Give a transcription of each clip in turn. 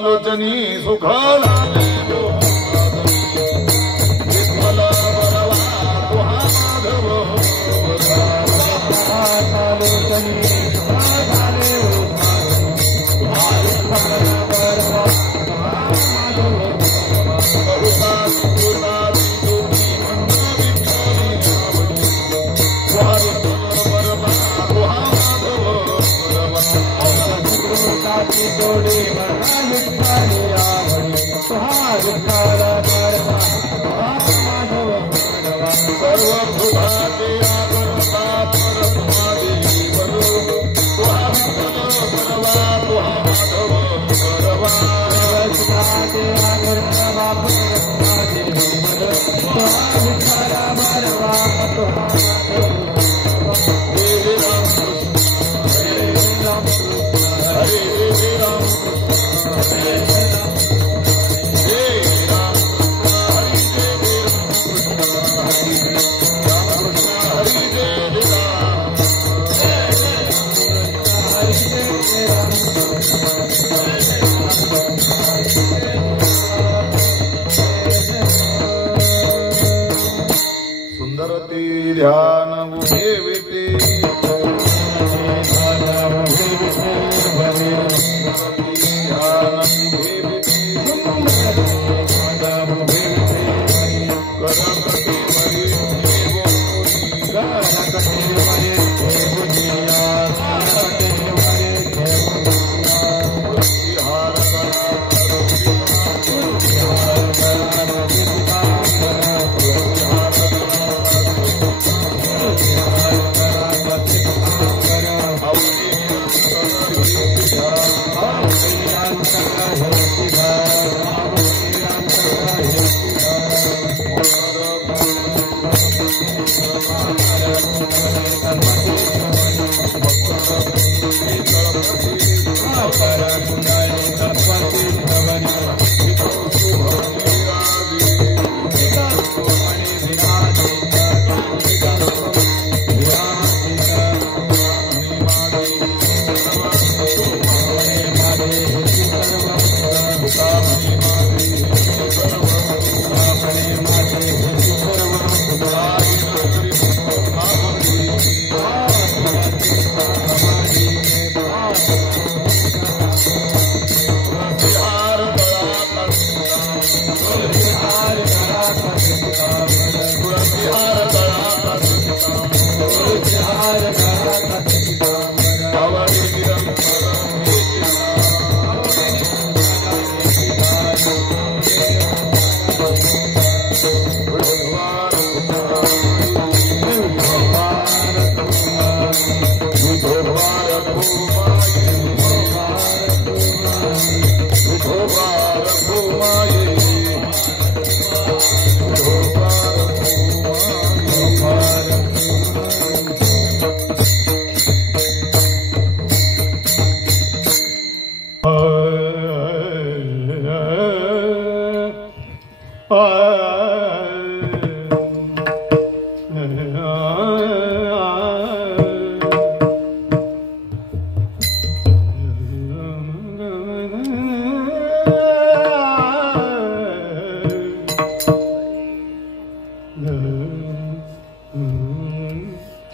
लोचनी सुखाला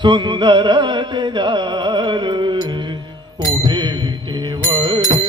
सुंदर तेजार उभे विटेवरी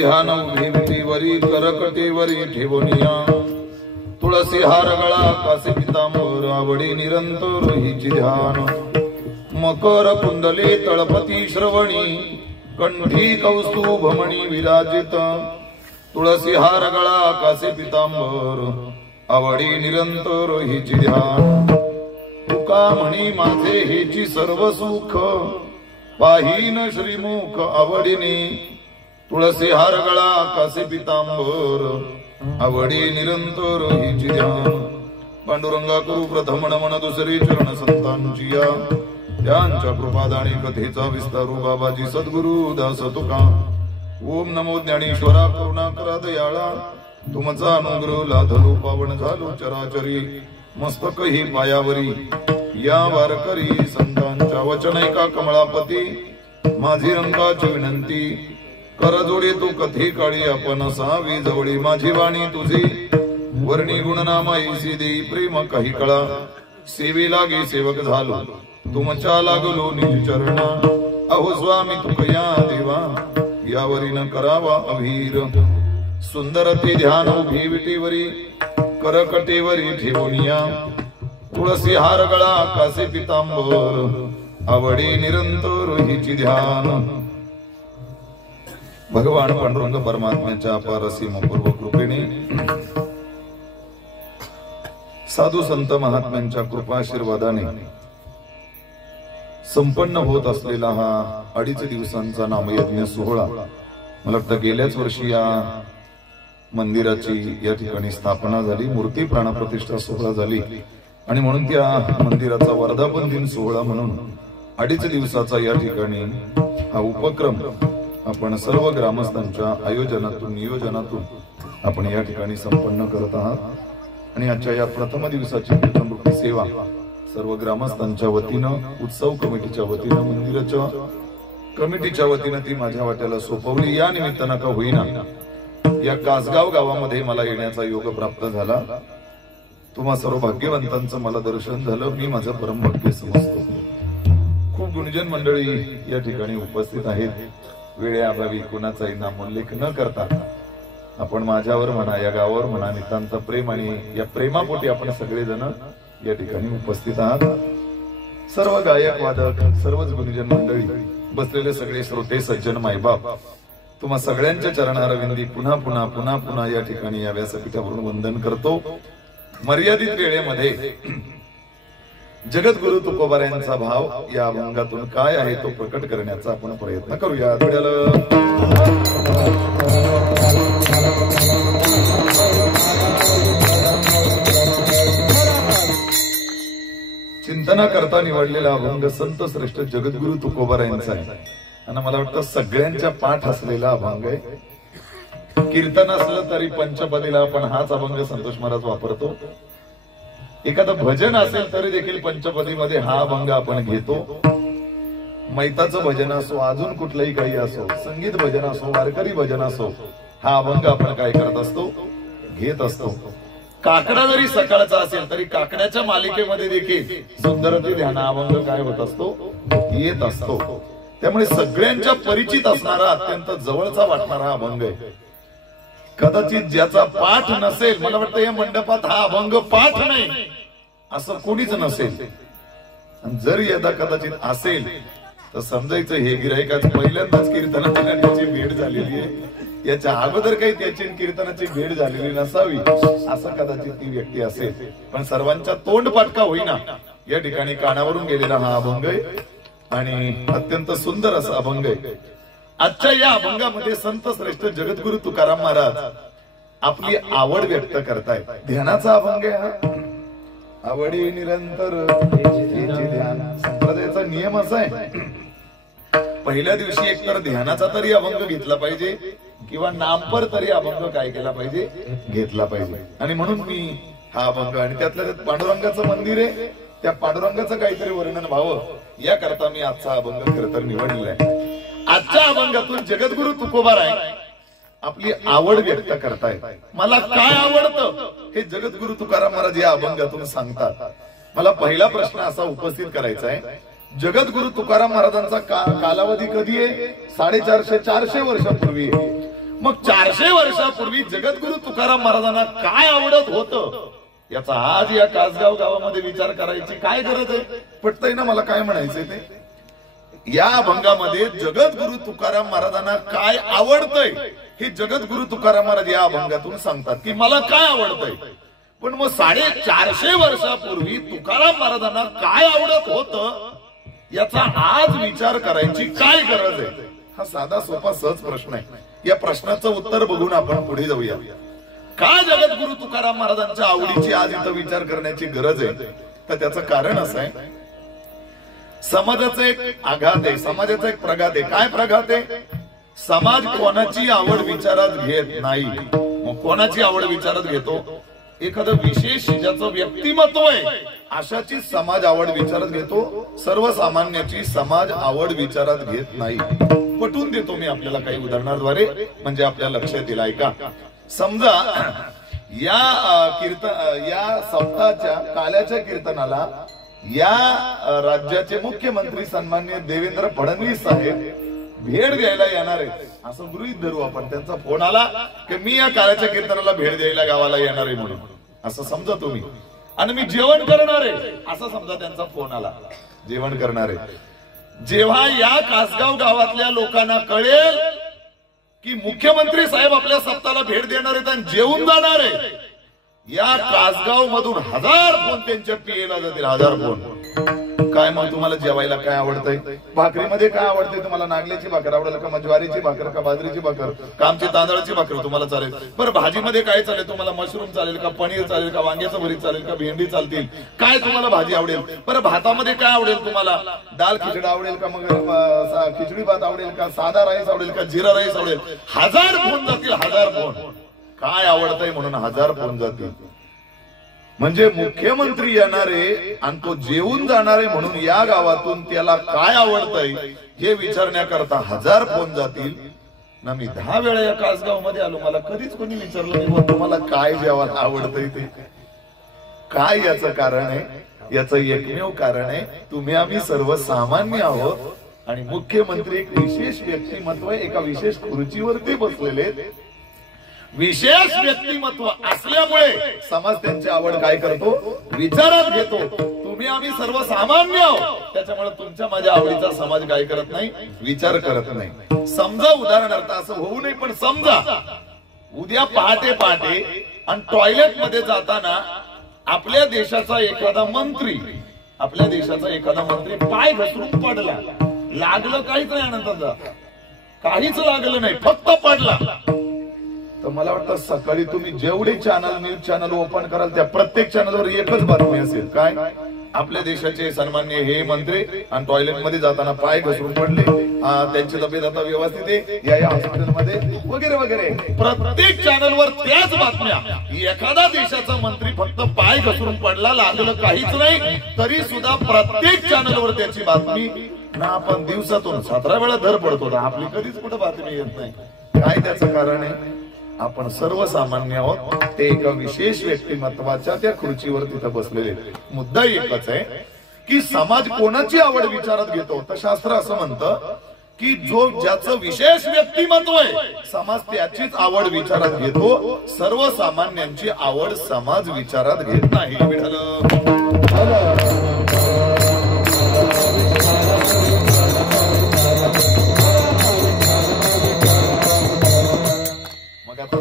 ध्यान उभीवरी करकटेवरी ठेवनिया तुळसी हार गळा कासे पितांबर आवडी निरंतर हिची ध्यान मकर कुंडले तळपती श्रवणी कंठी कौस्तुभमणी विराजित तुळसी हार गळा कासे पितांबर आवडी निरंतर हिची ध्यान तुका म्हणी माझे हेची सर्व सुख पाहीन श्रीमुख आवडीने तुळसी हार गळा कासे पितांबर आवडी निरंतर हिची ध्यान पांडुरंगा करू प्रथम नमन दुसरी चरण संतांची या त्यांच्या कृपादानी कथेचा विस्तारू बाबाजी सद्गुरु दास तुका ओम नमो ज्ञानेश्वरा करुणा करा दयाळा तुमचा अनुग्रह लाधलो पावन झालो चराचरी मस्तक ही पायावरी या वारकरी संतांच्या वचनैका कमळापती माझी रंगाची विनंती करजोडी तू कथी काळी आपण सावी जवळी माझी वाणी तुझी वर्णी गुणनामाईसी देई प्रेम काही कळा सेवी लागे सेवक झालो तुमच्या लागलो निज चरणा अहो स्वामी तुकया देवा यावरी न करावा अभीर सुंदर ते ध्यान उभी विटीवरी करकटेवरी ठेवनिया तुळसी हार गळा कासे पितांबर आवडी निरंतर हिची ध्यान भगवान पांडुरंग परमात्म्याच्या अपार सीमपूर्व कृपेने साधू संत महात्म्यांच्या कृपाशीर्वादाने संपन्न होत असलेला हा 2.5 दिवसांचा नामयज्ञ सोहळा मला वाटतं गेल्याच वर्षी या मंदिराची या ठिकाणी स्थापना झाली मूर्ती प्राणप्रतिष्ठा सोहळा झाली आणि म्हणून त्या मंदिराचा वर्धापन दिन सोहळा म्हणून 2.5 दिवसाचा या ठिकाणी हा उपक्रम आपण सर्व ग्रामस्थांच्या आयोजनातून नियोजनातून आपण या ठिकाणी संपन्न करत आहात आणि आजच्या या प्रथम दिवसाची कीर्तनमूर्ती सेवा सर्व ग्रामस्थांच्या वतीनं उत्सव कमिटीच्या वतीनं मंदिराच्या कमिटीच्या वतीनं ती माझ्या वाट्याला सोपवली या निमित्तानं का होईना या कासगाव गावामध्ये मला येण्याचा योग प्राप्त झाला तुम्हा सर्व भाग्यवंतांचं मला दर्शन झालं मी माझं परम भाग्य समजतो खूप गुणजन मंडळी या ठिकाणी उपस्थित आहेत वेळेअभावी कोणाचाही नामोल्लेख न करता आपण माझ्यावर म्हणा, या गावावर म्हणा, नितांत प्रेम आणि या प्रेमापोटी आपण सगळेजण या ठिकाणी उपस्थित आहात. सर्व गायक वादक, सर्वच गुरुजन मंडळी, बसलेले सगळे श्रोते, सज्जन, मायबाप, तुम्हा सगळ्यांच्या चरणारविंदी पुन्हा पुन्हा पुन्हा पुन्हा या ठिकाणी या व्यासपीठावरून वंदन करतो. मर्यादित वेळेमध्ये जगद्गुरु तुकोबारायांचा भाव या अभंगातून काय आहे तो प्रकट करण्याचा आपण प्रयत्न करूया. चिंतना करता निवडलेला अभंग संत श्रेष्ठ जगद्गुरु तुकोबारायांचा आहे आणि मला वाटतं सगळ्यांच्या पाठ असलेला अभंग आहे. कीर्तन असलं तरी पंचपदीला आपण हाच अभंग संतोष महाराज वापरतो. एखादं भजन असेल तरी देखील पंचपदीमध्ये हा अभंग आपण घेतो. मैताचं भजन असो, अजून कुठलंही काही असो, संगीत भजन असो, वारकरी भजन असो, हा अभंग आपण काय करत असतो, घेत असतो. काकडा जरी सकाळचा असेल तरी काकड्याच्या मालिकेमध्ये देखील सुंदरते ध्यान अभंग काय होत असतो, येत असतो. त्यामुळे सगळ्यांच्या परिचित असणारा, अत्यंत जवळचा वाटणारा अभंग आहे. कदाचित ज्याचा पाठ नसेल, मला वाटतं या मंडपात हा अभंग पाठ नाही असं कोणीच नसेल. जर यदा कदाचित असेल तर समजायचं हे गिरायकाच पहिल्यांदाच कीर्तनाची भेट झालेली आहे. याच्या अगोदर काही त्याची कीर्तनाची भेट झालेली नसावी असं कदाचित ती व्यक्ती असेल. पण सर्वांच्या तोंड पाटका होईना या ठिकाणी कानावरून गेलेला हा अभंग आहे आणि अत्यंत सुंदर असा अभंग आहे. आजच्या या अभंगामध्ये संत श्रेष्ठ जगद्गुरु तुकाराम महाराज आपली आवड व्यक्त करतायत. ध्यानाचा अभंग आहे हा. आवडी निरंतर ध्यान. संप्रदायाचा नियम असा आहे, पहिल्या दिवशी एकतर ध्यानाचा तरी अभंग घेतला पाहिजे किंवा नामपर तरी अभंग काय केला पाहिजे, घेतला पाहिजे. आणि म्हणून मी हा अभंग, आणि त्यातल्या त्यात पांडुरंगाचं मंदिर आहे, त्या पांडुरंगाचं काहीतरी वर्णन व्हावं याकरता मी आजचा अभंग खरं तर निवडलेला आहे. आजच्या अभंगातून जगद्गुरु तुकोबाराय आपली आवड व्यक्त करतायत. मला काय आवडतं हे जगद्गुरु तुकाराम महाराज या अभंगातून सांगतात. मला पहिला प्रश्न असा उपस्थित करायचा आहे, जगद्गुरु तुकाराम महाराजांचा कालावधी कधी आहे? 450-400 वर्षापूर्वी. मग 400 वर्षापूर्वी जगद्गुरु तुकाराम महाराजांना काय आवडत होतं याचा आज या कासगाव गावामध्ये विचार करायची काय गरज आहे? पटतंय ना मला काय म्हणायचंय ते? या अभंगामध्ये जगद्गुरु तुकाराम महाराजांना काय आवडतंय हे जगद्गुरु तुकाराम महाराज या अभंगातून सांगतात की मला काय आवडतंय. पण मग 450 वर्षापूर्वी तुकाराम महाराजांना काय आवडत होतं याचा आज विचार करायची काय गरज आहे? हा साधा सोपा सहज प्रश्न आहे. या प्रश्नाचं उत्तर बघून आपण पुढे जाऊया. का जगद्गुरु तुकाराम महाराजांच्या आवडीची आज इथं विचार करण्याची गरज आहे? तर त्याचं कारण असं आहे, समाजाचा एक आघात आहे, समाजाचा एक प्रघात आहे. काय प्रघात आहे? समाज कोणाची आवड विचारात घेत नाही. मग कोणाची आवड विचारात घेतो? एखादं विशेष ज्याचं व्यक्तिमत्व आहे अशाची समाज आवड विचारात घेतो. सर्वसामान्याची समाज आवड विचारात घेत नाही. पटवून देतो मी आपल्याला काही उदाहरणाद्वारे, म्हणजे आपल्या लक्षात येईल. ऐका. समजा या सप्ताहाच्या काल्याच्या कीर्तनाला या राज्याचे मुख्यमंत्री सन्माननीय देवेंद्र फडणवीस साहेब भेट द्यायला येणार आहेत असं गृहीत धरू आपण. त्यांचा फोन आला की मी या काल्याच्या कीर्तनाला भेट द्यायला गावाला येणार आहे म्हणून, असं समजा तुम्ही. आणि मी जेवण करणार आहे असं समजा त्यांचा फोन आला. जेवण करणार आहे. जेव्हा या कासगाव गावातल्या लोकांना कळेल की मुख्यमंत्री साहेब आपल्या सप्ताहाला भेट देणार आहेत आणि जेवून जाणार आहे, या कासगाव मधून 1000 फोन त्यांच्या पीएला जातील. 1000 फोन. काय मग तुम्हाला जेवायला काय आवडतंय? भाकरीमध्ये काय आवडतंय तुम्हाला? नागल्याची भाकर आवडेल का? ज्वारीची भाकर का? बाजरीची भाकर का? आमची तांदळाची भाकर तुम्हाला चालेल? बरं भाजीमध्ये काय चालेल तुम्हाला? मशरूम चालेल का? पनीर चालेल का? वांग्याचं भरीत चालेल का? भेंडी चालतील? काय तुम्हाला भाजी आवडेल? बरं भातामध्ये काय आवडेल तुम्हाला? दाल खिचडी आवडेल का? मग खिचडी भात आवडेल का? साधा राईस आवडेल का? जिरा राईस आवडेल? 1000 फोन जातील. 1000 फोन. काय आवडतंय म्हणून 1000 फोन जातील. म्हणजे मुख्यमंत्री येणारे आणि तो जेवून जाणारे म्हणून या गावातून त्याला काय आवडतंय हे विचारण्याकरता 1000 फोन जातील ना. मी 10 वेळा या कासगाव मध्ये आलो, मला कधीच कोणी विचारलं नाही तुम्हाला काय जेवायला आवडतंय ते. काय याचं कारण आहे? याचं एकमेव कारण आहे, तुम्ही आम्ही सर्वसामान्य आहोत आणि मुख्यमंत्री एक विशेष व्यक्तिमत्व एका विशेष खुर्चीवरती बसलेले. विशेष व्यक्तिमत्व असल्यामुळे समाज त्यांची आवड काय करतो, विचारात घेतो. तुम्ही आम्ही सर्वसामान्य आहोत, त्याच्यामुळे तुमच्या माझ्या आवडीचा समाज काय करत नाही, विचार करत नाही. समजा उदाहरणार्थ असं होऊ नये, पण समजा उद्या पहाटे आणि टॉयलेट मध्ये जाताना आपल्या देशाचा एखादा मंत्री पाय घसरून पडला, लागलं काहीच नाही आनंदाचा, काहीच लागलं नाही, फक्त पडला. तर मला वाटतं सकाळी तुम्ही जेवढे न्यूज चॅनल ओपन कराल त्या प्रत्येक चॅनलवर एकच बातमी असेल, काय, आपल्या देशाचे सन्माननीय हे मंत्री आणि टॉयलेट मध्ये जाताना पाय घसरून पडले, त्यांची तब्येत आता व्यवस्थित आहे, या हॉस्पिटलमध्ये वगैरे वगैरे. प्रत्येक चॅनलवर त्याच बातम्या. एखादा देशाचा मंत्री फक्त पाय घसरून पडला, लागलं काहीच नाही, तरी सुद्धा प्रत्येक चॅनलवर त्याची बातमी. ना आपण दिवसातून 17 वेळा धर पडतो, आपली कधीच कुठं बातमी येत नाही. काय त्याचं कारण आहे, आपण सर्वसामान्य आहोत, ते एका विशेष व्यक्तिमत्वाच्या त्या खुर्चीवर तिथं बसलेले. मुद्दा एकच आहे की समाज कोणाची आवड विचारात घेतो. तर शास्त्र असं म्हणतं की ज्याचं विशेष व्यक्तिमत्व आहे, समाज त्याचीच आवड विचारात घेतो. सर्वसामान्यांची आवड समाज विचारात घेत नाही.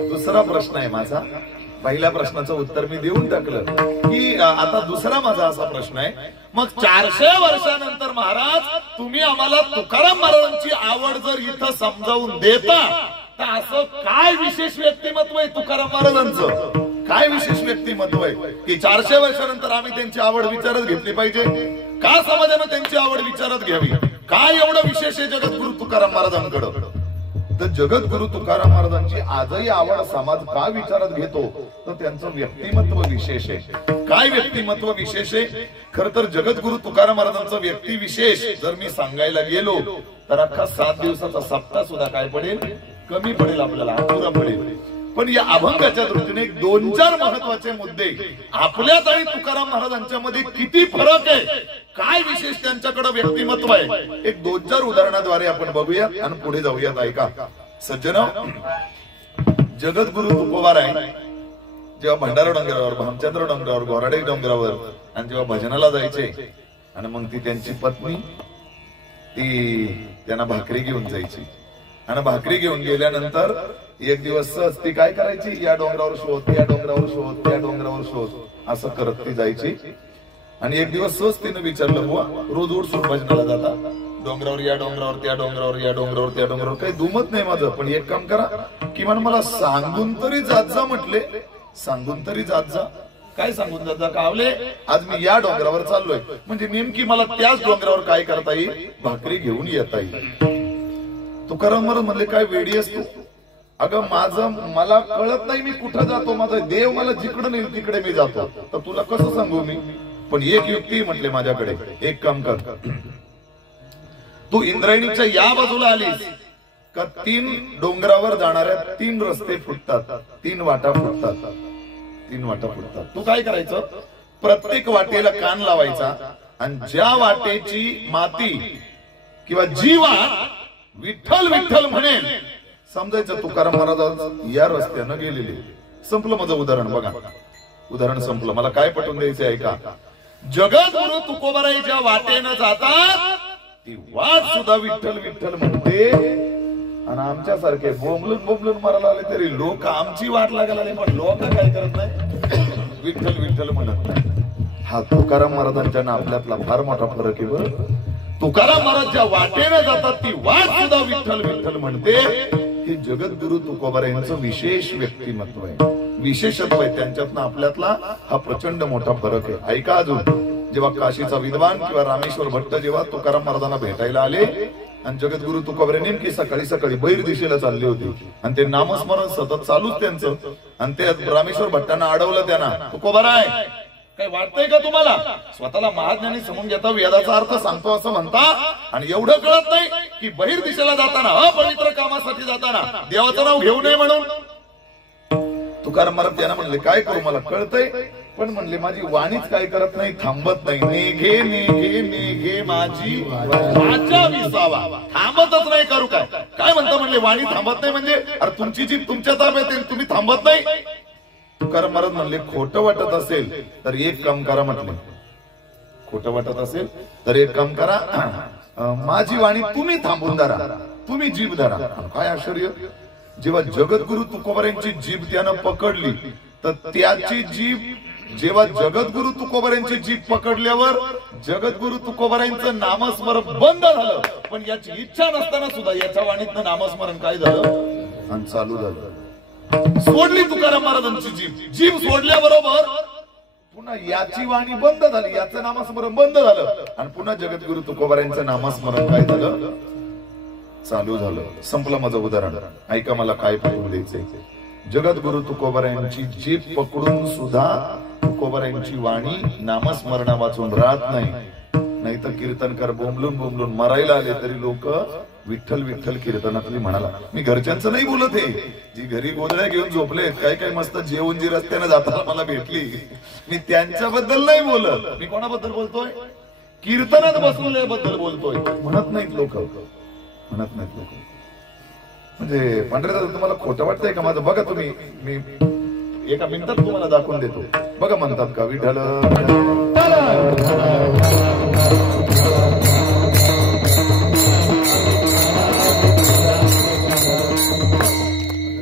दुसरा प्रश्न आहे माझा. पहिल्या प्रश्नाचं उत्तर मी देऊन टाकलं की आता दुसरा माझा असा प्रश्न आहे, मग 400 वर्षानंतर महाराज तुम्ही आम्हाला तुकाराम महाराजांची आवड जर इथं समजावून देता, तर असं काय विशेष व्यक्तिमत्व आहे तुकाराम महाराजांचं, काय विशेष व्यक्तिमत्व आहे की 400 वर्षानंतर आम्ही त्यांची आवड विचारात घेतली पाहिजे? का समाजानं त्यांची आवड विचारात घ्यावी? काय एवढं विशेष आहे जगद्गुरु तुकाराम महाराजांकडं? तर जगद्गुरु तुकाराम महाराजांची आजही आवड समाज का विचारात घेतो, तर त्यांचं व्यक्तिमत्व विशेष आहे. काय व्यक्तिमत्व विशेष आहे? खर तर जगद्गुरु तुकाराम महाराजांचं व्यक्ती विशेष जर मी सांगायला गेलो तर अख्खा 7 दिवसाचा सप्ताह सुद्धा काय पडेल, कमी पडेल, आपल्याला अपुरा पडेल. पण या अभंगाच्या दृष्टीने 2-4 महत्वाचे मुद्दे, आपल्यात आणि तुकाराम महाराजांच्या मध्ये किती फरक आहे, काय विशेष त्यांच्याकडे व्यक्तिमत्व आहे, एक 2-4 उदाहरणाद्वारे आपण बघूयात आणि पुढे जाऊयात. ऐका सज्जनो, जगद्गुरु तुकोबाराय जेव्हा भंडारा डोंगरावर, भामचंद्र डोंगरावर, गोराडे डोंगरावर आणि जेव्हा भजनाला जायचे आणि मग ती त्यांची पत्नी ती त्यांना भाकरी घेऊन जायची आणि भाकरी घेऊन गेल्यानंतर एक दिवस सहज ती काय करायची, या डोंगरावर शोध, या डोंगरावर शोध, त्या डोंगरावर शोध, असं करत ती जायची. आणि एक दिवस सहज तिनं विचारलं, बुवा रोज उठसूट भजनाला जाता, डोंगरावर या डोंगरावर, त्या डोंगरावर, या डोंगरावर, त्या डोंगरावर, काही दुमत नाही माझं, पण एक काम करा, किमान मला सांगून तरी जात जा म्हटले. सांगून तरी जात जा. काय सांगून जात जा? कावले आज मी या डोंगरावर चाललोय, म्हणजे नेमकी मला त्याच डोंगरावर काय करता येईल, भाकरी घेऊन येता येईल. तुकाराम महाराज म्हणले, काय वेडी असतो, अगं माझं मला कळत नाही मी कुठं जातो, माझा देव मला जिकडे नेईल तिकडे मी जातो, तर तुला कसं सांगू मी? पण एक युक्ती म्हटले माझ्याकडे, एक काम कर, तू इंद्रायणीच्या या बाजूला आलीस का 3 डोंगरावर जाणाऱ्या 3 रस्ते फुटतात, 3 वाटा फुटतात, 3 वाटा फुटतात. तू काय करायचं, प्रत्येक वाटेला कान लावायचा आणि ज्या वाटेची माती किंवा जी वाट विठ्ठल विठ्ठल म्हणेल, समजायचं तुकाराम महाराज या रस्त्यानं गेलेले. संपलं माझं उदाहरण. बघा उदाहरण संपलं. मला काय पटवून द्यायचं ऐका, जगद्गुरु तुकोबाराय ज्या वाटेनं जातात ती वाट सुद्धा विठ्ठल विठ्ठल म्हणते. आणि आमच्यासारखे बोंबलून मारायला आले तरी लोक आमची वाट लागायला आले, पण लोक काय करत नाही, विठ्ठल विठ्ठल म्हणत नाही. हा तुकाराम महाराजांच्या ना आपल्यातला फार मोठा फरक आहे बरं. तुकाराम महाराज ज्या वाटेनं जातात ती वाट सुद्धा विठ्ठल विठ्ठल म्हणते. हे जगद्गुरु तुकोबारायांचं विशेष व्यक्तिमत्व आहे, विशेषत्व आहे. त्यांच्यातनं आपल्यातला हा प्रचंड मोठा फरक आहे. ऐका अजून, जेव्हा काशीचा विद्वान किंवा रामेश्वर भट्ट जेव्हा तुकाराम महाराजांना भेटायला आले आणि जगद्गुरु तुकोबाराय नेमकी सकाळी बैर दिशेला चालले होते आणि ते नामस्मरण सतत चालूच त्यांचं, आणि ते रामेश्वर भट्टांना अडवलं त्यांना, तुकोबाराय काय वाटतंय का तुम्हाला, स्वतःला महाज्ञानी समजून घेता, वेदाचा अर्थ सांगतो असं म्हणता, आणि एवढं कळत नाही की बहिर दिशेला जाताना, अपवित्र कामासाठी जाताना देवाचं नाव घेऊ नये म्हणून. तुकाराम महाराज त्यांना म्हणले, काय करू मला कळतंय, पण म्हणले माझी वाणीच काय करत नाही, थांबत नाही. नेघे नेघे नेघे माझी वाचा विसावा, थांबतच नाही. करू काय काय म्हणता म्हणले वाणी थांबत नाही म्हणजे? अरे तुमची जीभ तुमच्या ताब्यात आहे, तुम्ही थांबत नाही. तुकाराम महाराज म्हणले खोटं वाटत असेल तर एक काम करा म्हटले, खोटं वाटत असेल तर एक काम करा, माझी वाणी तुम्ही थांबून धरा, तुम्ही जीभ धरा. काय आश्चर्य, जेव्हा जगद्गुरु तुकोबारायांची जीभ त्यानं पकडली तर त्याची जीभ जेव्हा जगद्गुरु तुकोबारायांची जीभ पकडल्यावर जगद्गुरु तुकोबारायांचं नामस्मरण बंद झालं. पण याची इच्छा नसताना सुद्धा याच्या वाणीतनं नामस्मरण काय झालं आणि चालू झालं. सोडली तुकाराम महाराजांची जीभ, जीभ सोडल्याबरोबर पुन्हा याची वाणी बंद झाली, याचं नामस्मरण बंद झालं आणि पुन्हा जगद्गुरु तुकोबारायांचं नामस्मरण काय झालं चालू झालं. संपलं माझं उदाहरण. ऐका मला काय पटवून द्यायचंय. जगद्गुरु तुकोबारायांची जीभ पकडून सुद्धा तुकोबारायांची वाणी नामस्मरणा वाचून राहत नाही. नाहीतर कीर्तनकार बोंबलून बोंबलून मरायला आले तरी लोक विठ्ठल विठ्ठल कीर्तनातली म्हणाला. मी घरच्यांचं नाही बोलत आहे, जी घरी गोधड्या घेऊन झोपलेत, काय काय मस्त जेवून जी रस्त्याने जाताना मला भेटली, मी त्यांच्याबद्दल नाही बोलत. मी कोणाबद्दल बोलतोय? कीर्तनात बसलेल्याबद्दल बोलतोय. म्हणत नाहीत लोक, म्हणत नाहीत लोक. म्हणजे पांढरे तुम्हाला खोटं वाटतंय का माझं? बघा तुम्ही, मी एका मिनिटात तुम्हाला दाखवून देतो. बघा म्हणतात का विठ्ठल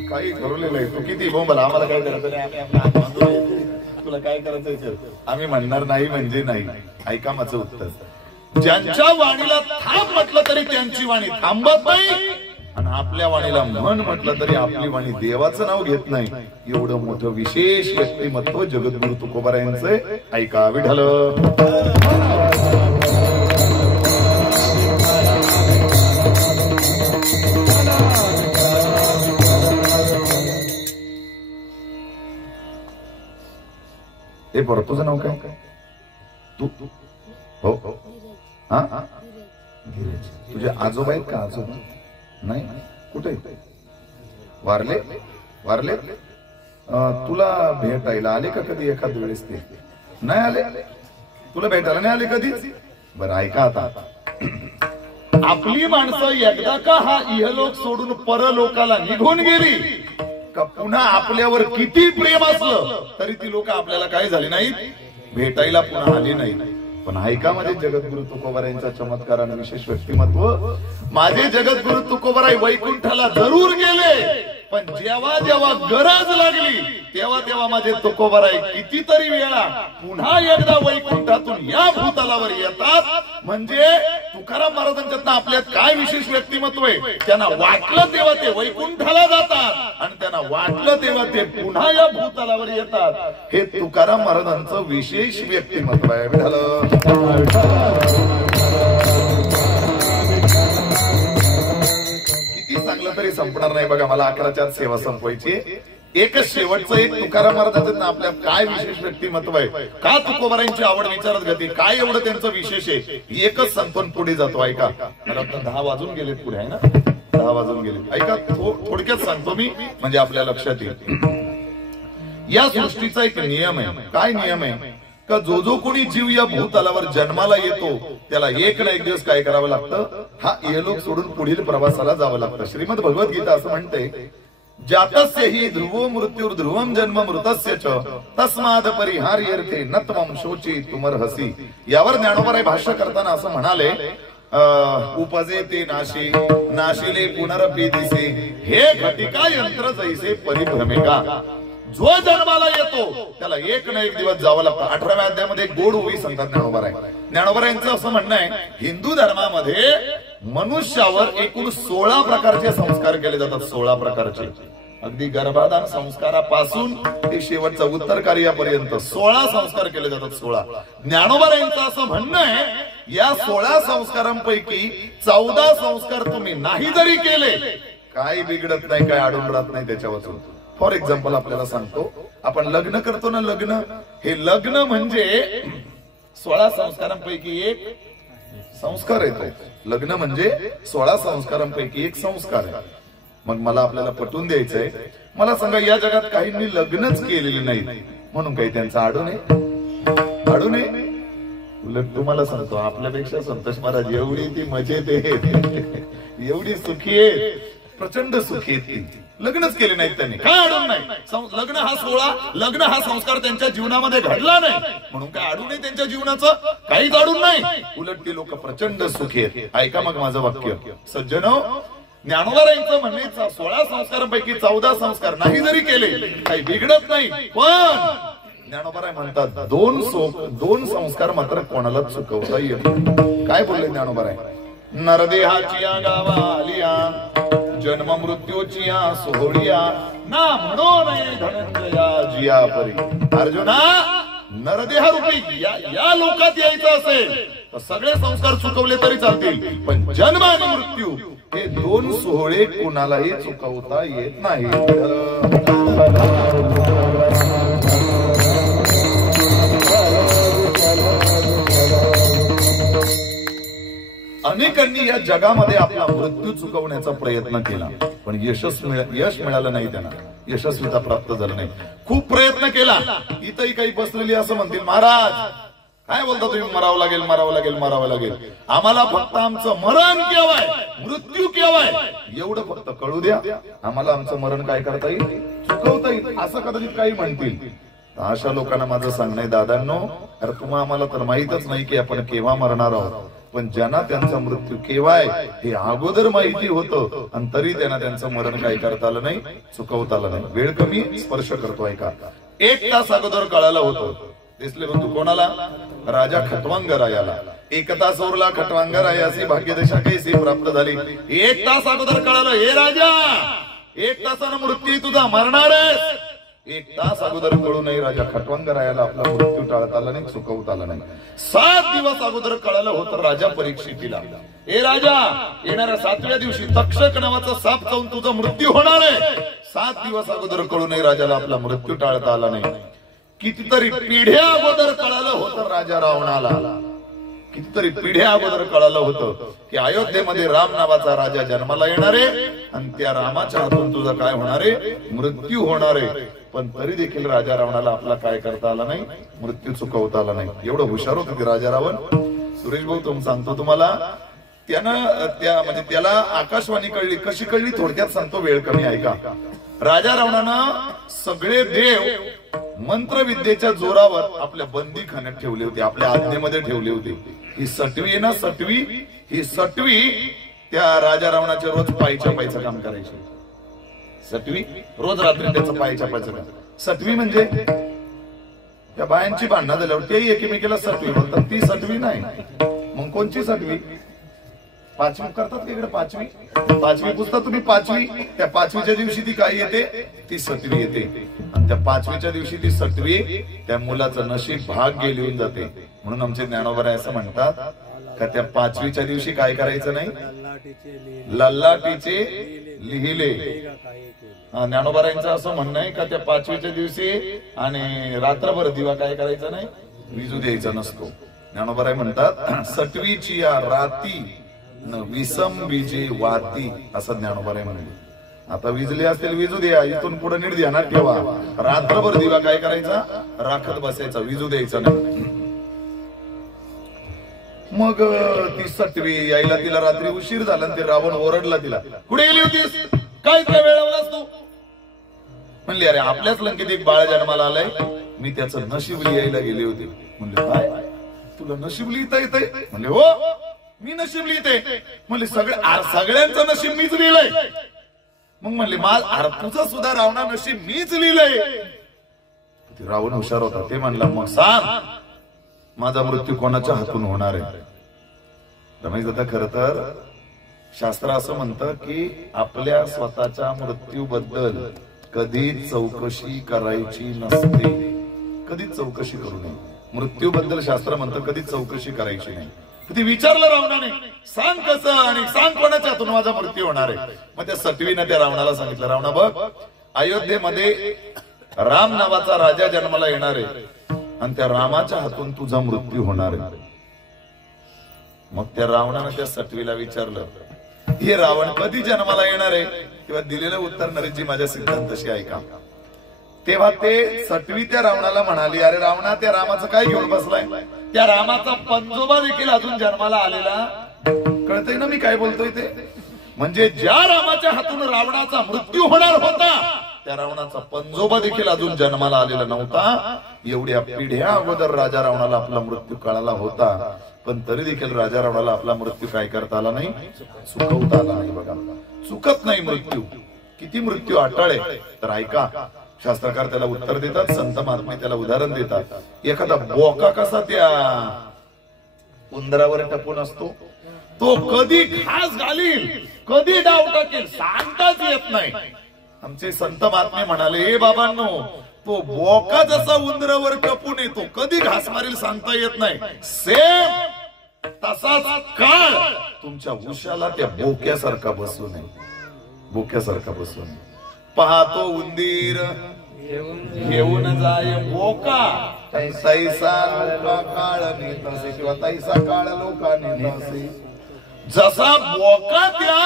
काही ठरवलेलं आहे. तू किती बोंबला, आम्हाला काय करायचं नाही, तुला काय करायचं आम्ही म्हणणार नाही म्हणजे नाही. ऐका माझं उत्तर. ज्यांच्या वाणीला थांब म्हटलं तरी त्यांची वाणी थांबत नाही आणि आपल्या वाणीला मन म्हटलं तरी आपली वाणी देवाचं नाव घेत नाही. एवढं मोठं विशेष व्यक्तिमत्व जगद्गुरु तुकोबारायांचं. ऐका विठ्ठल हे बरं. तुझं नाव काय? तू हो हा, तुझे आजोबा आहेत का? आजोबा नाही, कुठे वारले? वारले. तुला भेटायला आले का कधी एखाद वेळेस? ते नाही आले. तुला भेटायला नाही आले कधी? बरं ऐका आता, आपली माणसं एकदा का हा इहलोक सोडून परलोकाला निघून गेली का पुन्हा आपल्यावर किती प्रेम असलं तरी ती लोक आपल्याला काय झाली नाही, भेटायला पुन्हा आली नाही. पण ऐका माझे जगद्गुरु तुकोबारायांचा चमत्कार आणि विशेष व्यक्तिमत्व. माझे जगद्गुरु तुकोबाराय वैकुंठाला जरूर गेले, पण जेव्हा जेव्हा गरज लागली तेव्हा तेव्हा माझे तुकोबाराय कितीतरी वेळा पुन्हा एकदा वैकुंठातून या भूतलावर येतात. म्हणजे तुकाराम महाराजांच्यातनं आपल्यात काय विशेष व्यक्तिमत्व आहे, त्यांना वाटलं तेव्हा ते वैकुंठाला जातात आणि त्यांना वाटलं तेव्हा ते पुन्हा या भूतलावर येतात. हे तुकाराम महाराजांचं विशेष व्यक्तिमत्व आहे. किती सांगलं तरी संपणार नाही. बघा मला 11च्या सेवा संपवायची. एकच शेवटचं एक तुकाराम महाराजांचं आपल्यात काय विशेष व्यक्तिमत्व आहे, का तुकोबारायांची आवड विचारत घेते, काय एवढं त्यांचं विशेष आहे, एकच संपवून पुढे जातो. ऐका, मला वाटतं 10 वाजून गेलेत पुढे, आहे ना? 10 वाजून गेले. ऐका थोडक्यात सांगतो मी, म्हणजे आपल्या लक्षात येईल. या सृष्टीचा एक नियम आहे. काय नियम आहे का जो जो कोणी जीव या भूतलावर जन्माला येतो त्याला एक ना एक दिवस काय करावं लागतं, हा इहलोक सोडून पुढील प्रवासाला जावं लागतं. श्रीमद भगवद्गीता असं म्हणते, जातस्य हि ध्रुवो मृत्युर ध्रुवम जन्म मृतस्य च तस्माद परिहार्यर्थे न त्वं शोचितुमर्हसि. यावर ज्ञानोबराय भाष्य करताना असं म्हणाले, उपजे ते नाशी नाशिले पुनरपि दिसे हे घटिका यंत्र जैसे परिभ्रमेका. जो जन्माला येतो त्याला एक ना एक दिवस जावं लागतं. 18व्या अध्यायामध्ये गोड ओवी सांगतात ज्ञानोबराय. ज्ञानोबरायांचं असं म्हणणं आहे, हिंदू धर्मामध्ये मनुष्यावर एकूण 16 प्रकारचे संस्कार केले जातात. 16 प्रकारचे, अगदी गर्भाधान संस्कारापासून ते शेवटचा उत्तर कार्यापर्यंत 16 संस्कार केले जातात. 16. ज्ञानोबरायांचं असं म्हणणं आहे, या 16 संस्कारांपैकी 14 संस्कार तुम्ही नाही जरी केले काय बिघडत नाही, काय आढळून राहत नाही त्याच्यावर. फॉर एक्झाम्पल आपल्याला सांगतो, आपण लग्न करतो ना, लग्न, हे लग्न म्हणजे 16 संस्कारांपैकी एक संस्कार येतो. लग्न म्हणजे 16 संस्कारांपैकी एक संस्कार आहे. मग मला आपल्याला पटवून द्यायचंय, मला सांगा, या जगात काहींनी लग्नच केलेले नाही, म्हणून काही त्यांचं आडू नये. उलट तुम्हाला सांगतो, आपल्यापेक्षा संतोष महाराज एवढी ती मजेत आहेत, एवढी सुखी आहेत, प्रचंड सुखी आहेत ती. लग्नच केले नाहीत त्यांनी, काय अडून नाही. लग्न हा सोहळा, लग्न हा संस्कार त्यांच्या जीवनामध्ये घडला नाही म्हणून काय अडून नाही. त्यांच्या जीवनाचं काहीच अडून नाही. उलट ती लोक प्रचंड सुखी आहेत. ऐका मग माझं वाक्य, सज्जनो, ज्ञानोबारायांचं म्हणणे 16 संस्कारांपैकी 14 संस्कार नाही जरी केले काही बिघडत नाही, पण ज्ञानोबाराय म्हणतात दोन संस्कार मात्र कोणाला चुकवता येत नाही. काय बोलले ज्ञानोबाराय? नरदेहाची गावा आलिया, जन्म मृत्यूची सोहळिया, ना म्हणो नये धनंजया जिया परी. अर्जुना, नरदेहा रूपी या लोकात यायचं असेल तर सगळे संस्कार चुकवले तरी चालतील, पण जन्म आणि मृत्यू हे 2 सोहळे कोणालाही चुकवता येत नाही. अनेकांनी या जगामध्ये आपला मृत्यू चुकवण्याचा प्रयत्न केला, पण यश मिळालं नाही. त्यांना यशस्वीता प्राप्त झालं नाही. खूप प्रयत्न केला. इथंही काही बसलेली असं म्हणतील, महाराज काय बोलता तुम्ही, मरावं लागेल. आम्हाला फक्त आमचं मरण केव्हाय, मृत्यू केव्हाय एवढं फक्त कळू द्या. आम्हाला आमचं मरण काय करता येईल, चुकवता येईल, असं कदाचित काही म्हणतील. अशा लोकांना माझं सांगणं आहे, दादांनो, अरे तुम्हाला आम्हाला तर माहितच नाही की आपण केव्हा मरणार आहोत, पण ज्यांना त्यांचा मृत्यू केव्हाय हे अगोदर माहिती होतं आणि तरी त्यांना त्यांचं मरण काय करता आलं नाही, चुकवता आलं नाही. वेळ कमी, स्पर्श करतोय का. 1 तास अगोदर कळालं होतं. दिसले बंधू कोणाला? राजा खटवांगरायाला. 1 तास उरला खटवांगरायाची भाग्यदशा कैसी प्राप्त झाली. 1 तास अगोदर कळालं, हे राजा 1 तासानं मृत्यू तुझा मरणार आहेस. 1 तास अगोदर कळूनही राजा खटवांगरायाला आपला मृत्यू टाळता आला नाही, चुकवता आला नाही. 7 दिवस अगोदर कळालं होतं राजा परीक्षितीला, हे राजा येणाऱ्या 7व्या दिवशी तक्षक नावाचा साप चावून तुझा मृत्यू होणार आहे. 7 दिवस अगोदर कळूनही राजाला आपला मृत्यू टाळता आला नाही. कितीतरी पिढ्या अगोदर कळालं होतं राजा रावणाला, कितीतरी पिढ्या अगोदर कळालं होतं की अयोध्येमध्ये राम नावाचा राजा जन्माला येणार आहे आणि त्या रामाच्या हातून तुझा काय होणार आहे, मृत्यू होणार आहे. पण तरी देखील राजा रावणाला आपला काय करता आला नाही, मृत्यू चुकवता आला नाही. एवढं हुशार होतं ते राजा रावण. सुरेश भाऊ तुम सांगतो तुम्हाला, म्हणजे त्याला आकाशवाणी कळली. कशी कळली थोडक्यात सांगतो, वेळ कमी ऐका. राजा रावणानं सगळे देव मंत्रविद्येच्या जोरावर आपल्या बंदीखान्यात ठेवले होते, आपल्या आज्ञेमध्ये ठेवले होते. ही सटवी आहे ना, ही सटवी त्या राजा रावणाच्या रोज पायच्या काम करायची. सटवी रोज रात्री त्याचं पायच्या काम. सटवी म्हणजे त्या बायांची भांडणं झाल्यावर तेही एकमेकीला सटवी बोलतात, ती सटवी नाही. मग कोणची सटवी? 5वी करतात का इकडे? 5वी पुसतात तुम्ही? 5वी, त्या 5वीच्या दिवशी ती काय येते, ती सटवी येते. आणि त्या 5वीच्या दिवशी ती सटवी त्या मुलाचं नशीब भाग्य लिहून जाते. म्हणून आमचे ज्ञानोबा असं म्हणतात का त्या 5वीच्या दिवशी काय करायचं नाही, लल्लाटीचे लिहिले. ज्ञानोबारायांचं असं म्हणणं आहे का त्या 5वीच्या दिवशी आणि रात्रभर दिवा काय करायचा नाही, विजू द्यायचा नसतो. ज्ञानोबाराय म्हणतात सटवीची या राती न विसम विजे वाती, असं ज्ञानोबाराय म्हणले. आता विजले असतील विजू द्या, इथून पुढे नीट ध्यानात ठेवा, रात्रभर दिवा काय करायचा, राखत बसायचा, विजू द्यायचा नाही. मग ती सटवी यायला तिला रात्री उशीर झाला आणि ते रावण ओरडला तिला, कुठे गेली होतीस, काय काय वेळावलास तू? म्हणली अरे आपल्याच लंकेत एक बाळ जन्माला आलाय, मी त्याचं नशीब लिहायला गेले होते. म्हणले काय तुला नशीब लिहिता येतंय? म्हणले हो मी नशीब लिहिते. म्हणले सगळ्यांचं नशीब मीच लिहिलंय. मग म्हणले तुझं सुद्धा रावणा नशीब मीच लिहिलंय. रावण हुशार होता, ते म्हणला मग सांग माझा मृत्यू कोणाच्या हातून होणार आहे? रमेश दादा, खर तर शास्त्र असं म्हणतं की आपल्या स्वतःच्या मृत्यूबद्दल कधीच चौकशी करायची नसते, कधीच चौकशी करू नये. मृत्यूबद्दल शास्त्र म्हणतं कधीच चौकशी करायची नाही. ती विचारलं रावणाने, सांग कसं आणि सांग कोणाच्या हातून माझा मृत्यू होणार आहे? मग त्या सटवीनं त्या रावणाला सांगितलं, रावणा बघ अयोध्येमध्ये राम नावाचा राजा जन्माला येणार आहे आणि त्या रामाच्या हातून तुझा मृत्यू होणार आहे. मग त्या रावणानं त्या सटवीला विचारलं, हे रावण कधी जन्माला येणार आहे? किंवा दिलेलं उत्तर नरेशजी माझ्या सिद्धांताशी ऐका. तेव्हा ते सटवी त्या रावणाला म्हणाली, अरे रावणा, त्या रामाचं काय घेऊन बसलाय? त्या रामाचा पंजोबा देखील अजून जन्माला आलेला कळतंय ना मी काय बोलतोय ते? म्हणजे ज्या रामाच्या हातून रावणाचा मृत्यू होणार होता त्या रावणाचा पंजोबा देखील अजून जन्माला आलेला नव्हता. एवढ्या पिढ्या अगोदर राजा रावणाला आपला मृत्यू कळाला होता, पण तरी देखील राजा रावणाला आपला मृत्यू काय करता आला नाही, चुकवता आला नाही. बघा, चुकत नाही मृत्यू. किती मृत्यू अटाळे तर ऐका, शास्त्रकार त्याला उत्तर देतात, संत महात्मे त्याला उदाहरण देतात. एखादा बोका कसा त्या उंदरावर टपून असतो, तो कधी घास घालील, कधी डाव टाकेल, सांगताच येत नाही. आमचे संत महात्मे म्हणाले, हे बाबांनो, तो बोका जसा उंदरावर टपून येतो, कधी घास मारील सांगता येत नाही, सेम तसाच काळ तुमच्या उशाला त्या बोक्यासारखा बसू नये, बोक्यासारखा बसू नये. पाहतो उंदीर घेऊन जाय बोका, तैसा लोका काळ नेतासे, किंवा तैसा काळ लोका नेतासे. जसा बोका त्या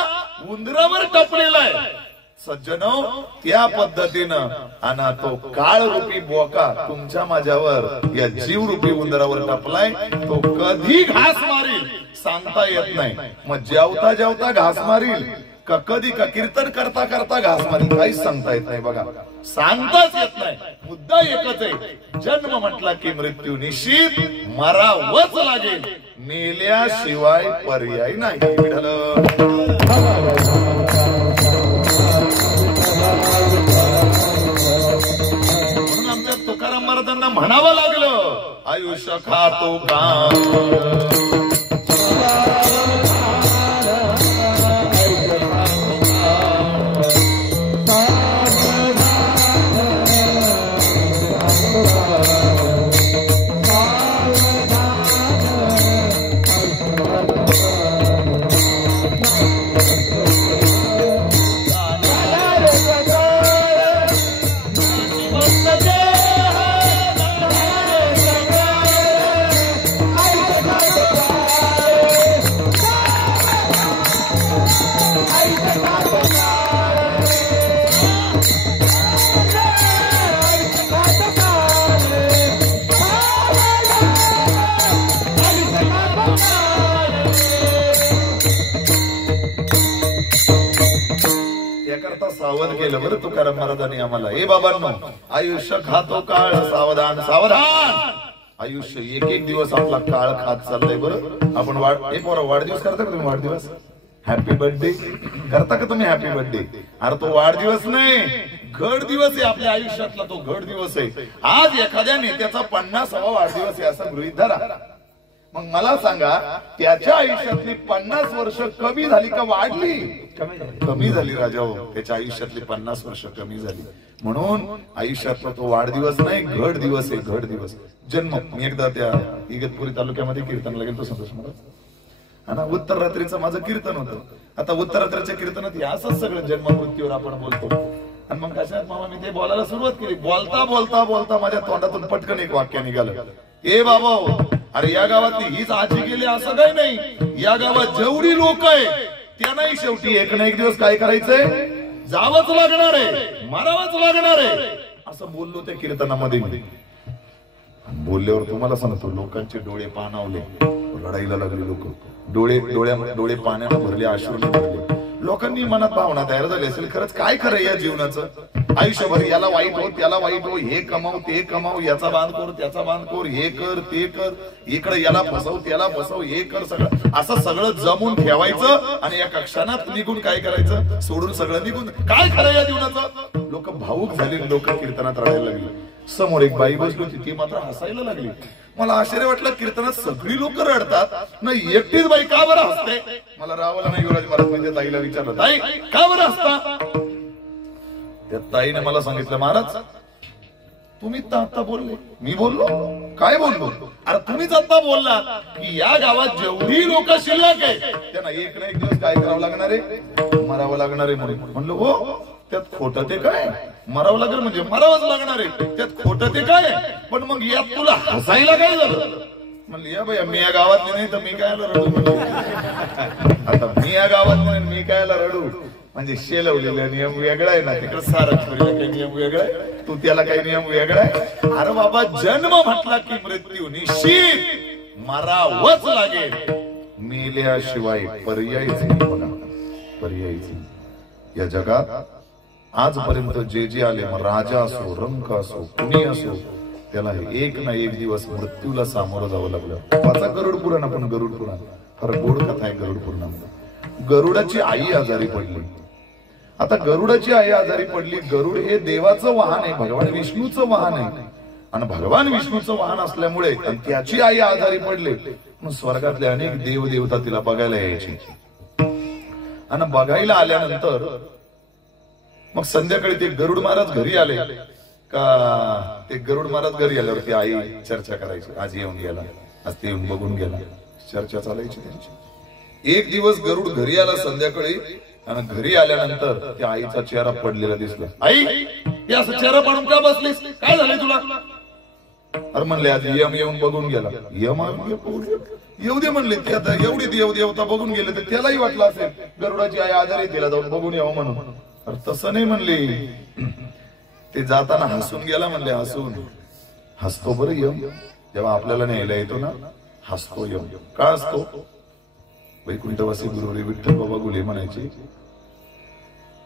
उंदरावर टपलेला आहे सज्जनो, त्या पद्धतीनं आणि तो काळ रूपी बोका तुमच्या माझ्यावर या जीव रूपी उंदरावर टपलाय, तो कधी घास मारील सांगता येत नाही. मग जेवता जेवता घास मारील का कधी का कीर्तन करता करता घास मारील, काहीच सांगता येत नाही. बघा, सांगताच येत नाही. मुद्दा एकच आहे, जन्म म्हटला की मृत्यू निश्चित, मरावच लागेल, मेल्याशिवाय पर्याय नाही. म्हणून आमच्या तुकाराम महाराजांना म्हणावं लागलं, आयुष्य खातो का सावध केलं बरं तुकाराम महाराजांनी आम्हाला. हे बाबांनो, आयुष्य खातो काळ, सावधान सावधान. आयुष्य एक एक दिवस आपला काळ खात चाललाय. बरं, आपण वाढदिवस करता का तुम्ही? वाढदिवस, हॅपी बर्थडे करता का तुम्ही? Happy birthday. अरे तो वाढदिवस नाही, घड दिवस आहे आपल्या आयुष्यातला, तो घड दिवस आहे. आज एखाद्या नेत्याचा 50वा वाढदिवस आहे असं गृहीत धरा. मग मला सांगा, त्याच्या आयुष्यातली 50 वर्ष कमी झाली का वाढली? कमी झाली राजा हो, त्याच्या आयुष्यातली 50 वर्ष कमी झाली. म्हणून आयुष्यातला तो वाढदिवस नाही, घड दिवस आहे, घड दिवस. जन्म, मी एकदा त्या इगतपुरी तालुक्यामध्ये कीर्तनाला गेलो संतोष महाराज, आणि उत्तर रात्रीचं माझं कीर्तन होतं. आता उत्तर रात्रीच्या कीर्तनात असंच सगळं जन्म मृत्यूवर आपण बोलतो. आणि मग कशात मामा मी ते बोलायला सुरुवात केली. बोलता बोलता बोलता माझ्या तोंडातून पटकन एक वाक्य निघालं, ए बाबा, अरे या गावातली हीच आजी गेली असं काही नाही. या गावात जेवढी लोक आहे त्यांनाही शेवटी एक ना एक दिवस काय करायचंय, जावंच लागणार आहे, मारावंच लागणार आहे, असं बोललो त्या कीर्तनामध्ये. बोलल्यावर तुम्हाला सांगतो, लोकांचे डोळे पाणावले, रडायला लागले लोक. डोळे पाण्यानं भरले, अश्रूने भरले. लोकांनी मनात भावना तयार झाली असेल, खरंच काय खरं या जीवनाचं? आयुष्यभर याला वाईट हो, त्याला वाईट हो, हे कमाव ते कमाव, याचा बांधकोर त्याचा बांधकोर, हे कर ते कर, इकडे याला फसव त्याला फसव, हे कर, सगळं असं सगळं जमून ठेवायचं आणि या कक्षानात निघून काय करायचं, सोडून सगळं निघून. काय खरं या जीवनाचं? लोक भावुक झाले, लोक कीर्तनात रडायला लागले. समोर एक बाई बसली होती, ती मात्र हसायला लागली. मला आश्चर्य वाटलं, कीर्तनात सगळी लोक रडतात ना, एकटीच बाई का बरं हसते? मला रावला नाही युवराज महाराज म्हणजे ताईला विचारलं, ताई का बरं हसता? त्या ताईने मला सांगितलं, महाराज तुम्ही आता बोलले. मी बोललो? काय बोललो? अरे तुम्हीच आता बोलला की या गावात जेवढी लोक शिल्लक आहे त्यांना एक ना एक दिवस काय करावं लागणार आहे, मरावं लागणार आहे. म्हणलो हो, त्यात खोटं ते काय? मरावं लागेल म्हणजे मरावंच लागणार आहे, त्यात खोटं ते काय? पण मग यात तुला हसायला काय झालं? म्हणलं, या बाई मी या गावात नाही तर मी कायला रडू? म्हणलं, आता मी या गावात नाही मी कायला रडू? म्हणजे शेलवलेला नियम वेगळा आहे ना, तिकडे सारंगपुरीला काही नियम वेगळा आहे, तू त्याला काही नियम वेगळा आहे. अरे बाबा, जन्म म्हटला की मृत्यू निश्चित, मरावंच लागेल, मेल्याशिवाय पर्यायच नाही. बघा, पर्यायच नाही. या जगात आजपर्यंत जे जे आले, मग राजा असो, रंक असो, कुणी असो, त्याला एक ना एक दिवस मृत्यूला सामोरं जावं लागलं. वाचा गरुड पुराण. आपण गरुड पुराण फार गोड कथा आहे. गरुड पुराणामध्ये गरुडाची आई आजारी पडली. आता गरुडाची आई आजारी पडली. गरुड हे देवाचं वाहन आहे, भगवान विष्णूचं वाहन आहे, आणि भगवान विष्णूचं वाहन असल्यामुळे त्याची आई आजारी पडले. स्वर्गातले अनेक देव देवता तिला बघायला यायची, आणि बघायला आल्यानंतर मग संध्याकाळी ते गरुड महाराज घरी आले का, ते गरुड महाराज घरी आल्यावरती आई चर्चा करायची. आज येऊन गेला, आज ते येऊन बघून गेला, चर्चा चालायची त्यांची. एक दिवस गरुड घरी आला संध्याकाळी, आणि घरी आल्यानंतर त्या आईचा चेहरा पडलेला दिसला. आई, हे असं चेहरा पाडून का बसलीस, काय झालंय तुला? अरे म्हणले, आज यम येऊन बघून गेला. यम येऊ दे म्हणले. ते आता एवढी देव देवता बघून गेले तर त्यालाही वाटलं असेल गरुडाची आई आजारी, तिला जाऊन बघून यावं म्हणून. अरे तसं नाही म्हणले, ते जाताना हसून गेला म्हणले. हसतो बरं यम, जेव्हा आपल्याला न्यायला येतो ना, हसतो यम. का हसतो? वैकुंठवासी गुरुरी विठ्ठल बाबा गुले म्हणायचे,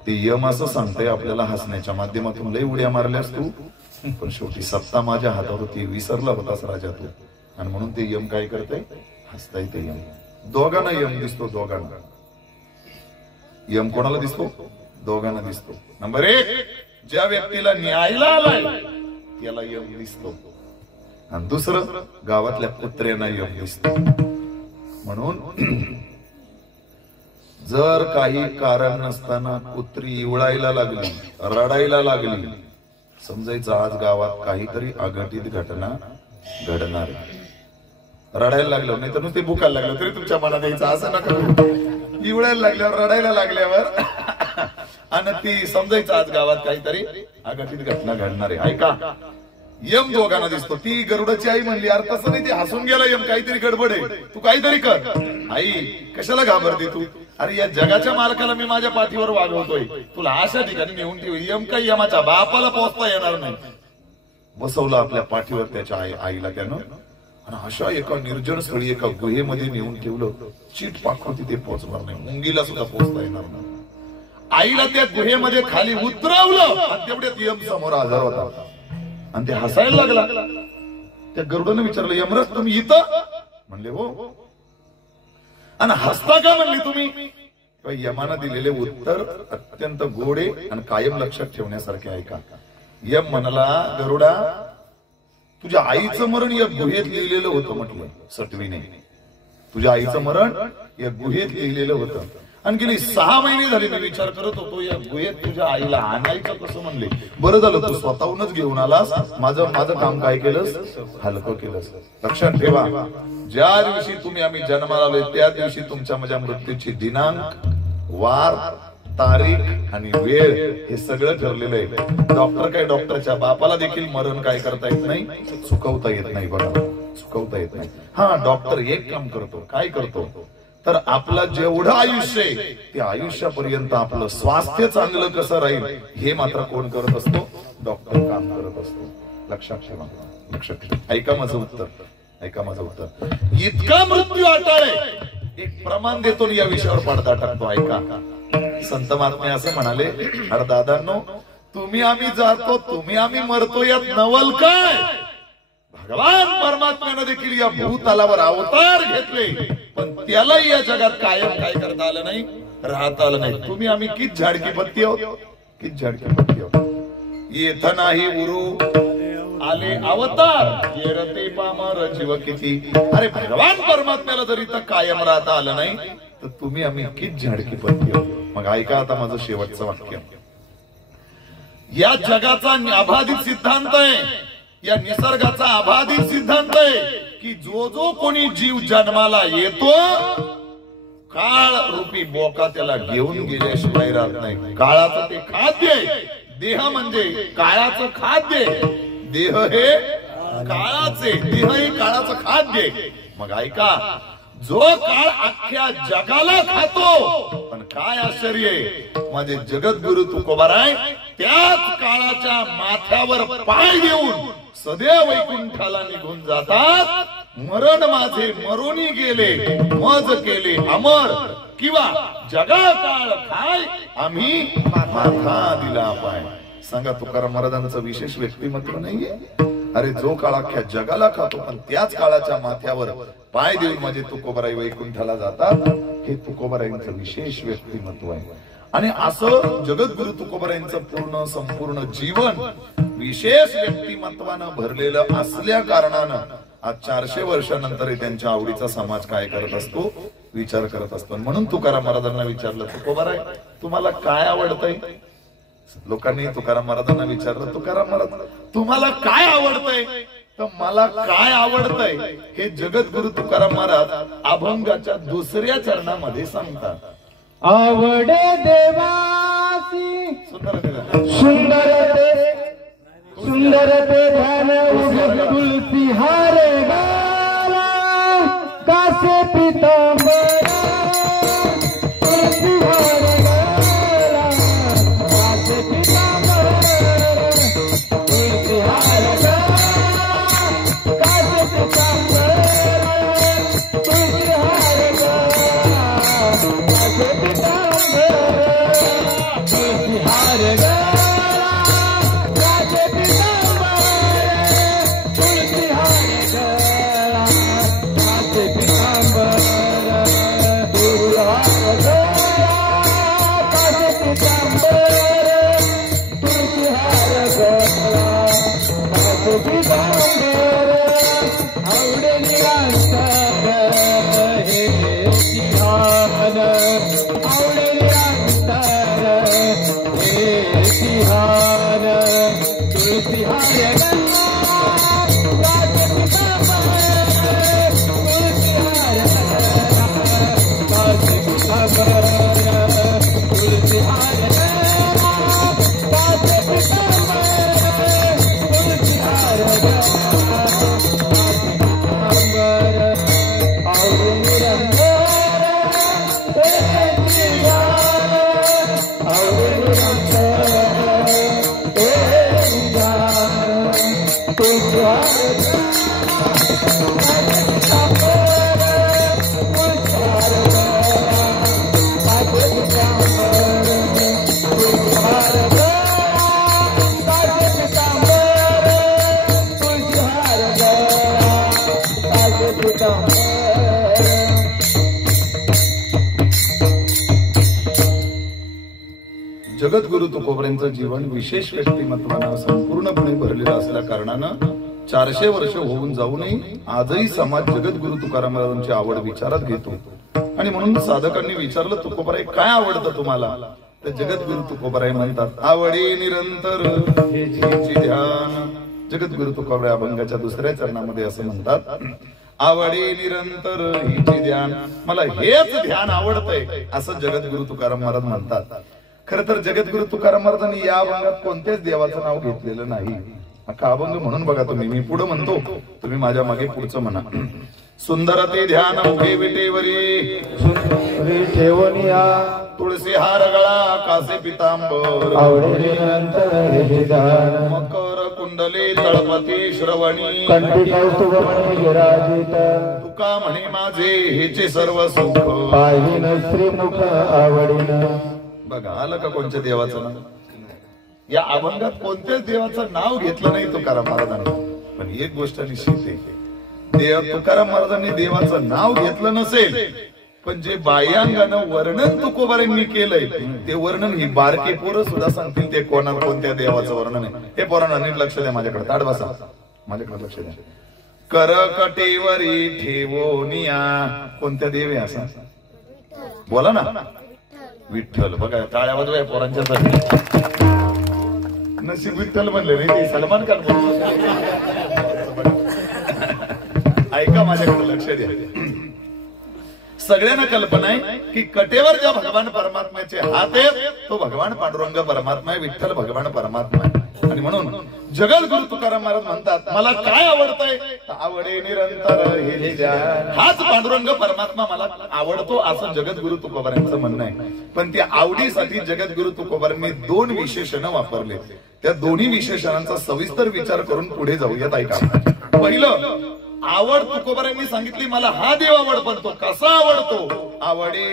ते यम असं सांगताय आपल्याला हसण्याच्या माध्यमातून लय उड्या मारल्यास तू, पण शेवटी सत्ता माझ्या हातावर होती, विसरला होतास राजा तू, आणि म्हणून ते यम काय करताय, हसताय. ते यम दोघांना यम दिसतो. दोघांना यम कोणाला दिसतो? दोघांना दिसतो. नंबर 1, ज्या व्यक्तीला न्यायला आलाय त्याला यम दिसतो, आणि दुसरं गावातल्या कुत्र्यांना यम दिसतो. म्हणून जर काही कारण नसताना कुत्री इवळायला लागली, रडायला लागली, समजायचं आज गावात काहीतरी अघटित घटना घडणार. रडायला लागलं नाही तर नुसते भुकायला लागलं तरी तुमच्या मनात यायचं असं नका. इवळायला लागल्यावर, रडायला लागल्यावर आणि ती समजायचं आज गावात काहीतरी अघटित घटना घडणार आहे. ऐका, यम दोघांना दिसतो. ती गरुडाची आई म्हणली, अरे तसं नाही, ते हसून गेला यम, काहीतरी गडबड आहे, तू काहीतरी कर. आई, कशाला घाबरते तू? अरे या जगाच्या मालकाला मी माझ्या पाठीवर वागवतोय, तुला अशा ठिकाणी नेऊन ठेव, यम काही यमाच्या बापाला पोहोचता येणार नाही. बसवलं आपल्या पाठीवर त्याच्या आईला त्यानं, आणि अशा एका निर्जन स्थळी एका गुहेमध्ये नेऊन ठेवलं. चीट पाखरू तिथे पोहोचणार नाही, मुंगीला सुद्धा पोहोचता येणार नाही. आईला त्या गुहेमध्ये खाली उतरवलं, आणि तेवढ्यात यम समोर हजर होता, आणि ते हसायला लागला. त्या गरुडानं विचारलं, यमराज तुम्ही इथं? म्हणले हो. आणि हसता का म्हणली तुम्ही? यमानं दिलेले उत्तर अत्यंत गोडे आणि कायम लक्षात ठेवण्यासारखे. ऐका, यम म्हणाला, गरुडा, तुझ्या आईचं मरण या गुहेत लिहिलेलं होतं. म्हटलं सटवीने, तुझ्या आईचं मरण या गुहेत लिहिलेलं होतं, आणि गेली 6 महिने झाले मी विचार करत होतो या गुहेत तुझ्या आईला आणायचं कसं. म्हणले, बरं झालं तू स्वतःहूनच घेऊन आलास, माझं काम काय केलंस, हलकं केलंस. लक्षात ठेवा, ज्या दिवशी तुम्ही आम्ही जन्माला आलोय त्या दिवशी तुमच्या माझ्या मृत्यूची दिनांक, वार, तारीख आणि वेळ हे सगळं ठरलेलं आहे. डॉक्टर काय, डॉक्टरच्या बापाला देखील मरण काय करता येत नाही, चुकवता येत नाही. बघा, चुकवता येत नाही. हा, डॉक्टर एक काम करतो. काय करतो तर आपलं जेवढं आयुष्य आहे त्या आयुष्यापर्यंत आपलं स्वास्थ्य चांगलं कसं राहील हे मात्र कोण करत असतो, डॉक्टर काम करत असतो. लक्षात ठेवा, लक्षात ठेवा. ऐका माझं उत्तर, ऐका माझं उत्तर. इतका मृत्यू अटाळे एक प्रमाण देतो या विषयावर पडदा टाकतो. ऐका, संत महात्मे असं म्हणाले, अरे दादांनो, तुम्ही आम्ही जातो, तुम्ही आम्ही मरतो, यात नवल काय? भगवान परमात्म्यानं देखील या भूतलावर अवतार घेतले, पण त्यालाही या जगात कायम काय करता आलं नाही, राहता आलं नाही. तुम्ही आम्ही किती झाडकी पत्ती आहोत, किती झाडकी पत्ती आहोत. येथ नाही उरू आले अवतार, येरते पामर जीव किती. अरे भगवान परमात्म्याला जर इथं कायम राहता आलं नाही तर तुम्ही आम्ही किती झाडकी पत्ती आहोत. मग ऐका आता माझं शेवटचं वाक्य. या जगाचा अबाधित सिद्धांत आहे, या निसर्गाचा अबाधित सिद्धांत आहे की जो जो कोणी जीव जन्माला येतो, काळ रूपी बोका त्याला घेऊन गेल्याशिवाय राहत नाही. काळाचं ते खाद्य आहे. देह म्हणजे काळाचं खाद्य. देह हे काळाचे, देह हे काळाचं खाद्य. मग ऐका, जो काळ अख्ख्या जगाला खातो. पण काय आश्चर्य आहे, माझे जगद्गुरु तुकोबाराय त्याच काळाच्या माथ्यावर पाय देऊन सदैव वैकुंठाला निघून जातात. मरण माझे मरोनी गेले, मज केले अमर, किंवा जगा काळ खाय आम्ही माथा दिला पाय. सांगा, तुकाराम महाराजांचं विशेष व्यक्तिमत्व नाहीये? अरे जो काळ अख्ख्या जगाला खातो पण त्याच काळाच्या माथ्यावर पाय देऊन माझे तुकोबाराई वैकुंठाला जातात, हे तुकोबाराईंचं विशेष व्यक्तिमत्व आहे. आणि असं जगद्गुरु तुकोबाराईंचं पूर्ण संपूर्ण जीवन विशेष व्यक्तिमत्वानं भरलेलं असल्या कारणानं आज 400 वर्षानंतर त्यांच्या आवडीचा समाज काय करत असतो, विचार करत असतो. म्हणून तुकाराम महाराजांना विचारलं, तुकोबाराय तुम्हाला काय आवडतंय? लोकांनी तुकाराम महाराजांना विचारलं, तुकाराम महाराज तुम्हाला काय आवडतंय? तर मला काय आवडतंय हे जगद्गुरु तुकाराम महाराज अभंगाच्या 2ऱ्या चरणामध्ये सांगतात. आवडे देवासी सुंदर सुंदर ते ध्यान उभे तुलसी हार गाला कासे पितांबरा तुलसी हार गाला कासे पितांबरा तुलसी हार गाला कासे पितांबरा तुलसी हार गाला कासे पितांबरा तुलसी हार गाला जगद्गुरु तुकोबाराईंचं जीवन विशेष व्यक्तिमत्वानं संपूर्णपणे भरलेलं असल्या कारणानं 400 वर्ष होऊन जाऊनही आजही समाज जगद्गुरु तुकाराम महाराजांची आवड विचारात घेतो. आणि म्हणून साधकांनी विचारलं, तुकोबाराई काय आवडतं तुम्हाला? तर जगद्गुरु तुकोबाराई म्हणतात, आवडी निरंतर हेची ध्यान. जगद्गुरु तुकोबाराई अभंगाच्या 2ऱ्या चरणामध्ये असं म्हणतात, आवडी निरंतर हिची ध्यान, मला हेच ध्यान आवडतंय असं जगद्गुरु तुकाराम महाराज म्हणतात. खर तर जगद्गुरु तुकाराम महाराजांनी या अभंगात कोणत्याच देवाचं नाव घेतलेलं नाही. अख्खा अभंग म्हणून बघा तुम्ही, मी पुढे म्हणतो तुम्ही माझ्या मागे पुढचं म्हणा. सुंदर ते ध्यान उभे विटेवरी ठेवनिया तुळसी हार गळा कासे पितांबर आवडे निरंतर मकर कुंडली तळपती श्रवणी कंठी कौस्तुभमणी विराजित तुका म्हणे माझे हेचे सर्व सुख पाहिन श्रीमुख आवडीन. बघा आलं का कोणत्या देवाचं नाव? या अभंगात कोणत्याच देवाचं नाव घेतलं नाही तुकाराम महाराजांनी. पण एक गोष्ट निश्चित आहे, तुकाराम महाराजांनी देवाचं नाव घेतलं नसेल, पण जे बाह्यांगानं वर्णन तुकोबारांनी केलंय ते वर्णन ही बारके पोरं सुद्धा सांगतील ते कोणत्या देवाचं वर्णन आहे. हे पोरांना नीट लक्ष द्या, माझ्याकडे ताड बसा, माझ्याकडे लक्ष द्या. करकटेवरी ठेवोनिया कोणत्या देव आहे असा? बोला ना. विठ्ठल. बघा टाळ्या वाजवा पोरांच्यासाठी. नशीब विठ्ठल म्हणले नाही ते सलमान खान बोलतो. ऐका, माझ्याकडे लक्ष द्या. सगळ्यांना कल्पना आहे की कटेवर ज्या भगवान परमात्म्याचे हात आहेत तो भगवान पांडुरंग परमात्मा आहे, विठ्ठल भगवान परमात्मा आहे. आणि म्हणून जगद्गुरु तुकाराम महाराज म्हणतात, मला काय आवडतंय? आवडे निरंतर हे ध्यान. हाच पांडुरंग परमात्मा मला आवडतो असं जगद्गुरु तुकोबारांचं म्हणणं आहे. पण त्या आवडीसाठी जगद्गुरु तुकोबारांनी 2 विशेषण वापरले. त्या दोन्ही विशेषणांचा सविस्तर विचार करून पुढे जाऊयात. ऐका. पहिलं, आवड तुकोबारांनी सांगितली मला हा देव आवडतो. कसा आवडतो? आवडे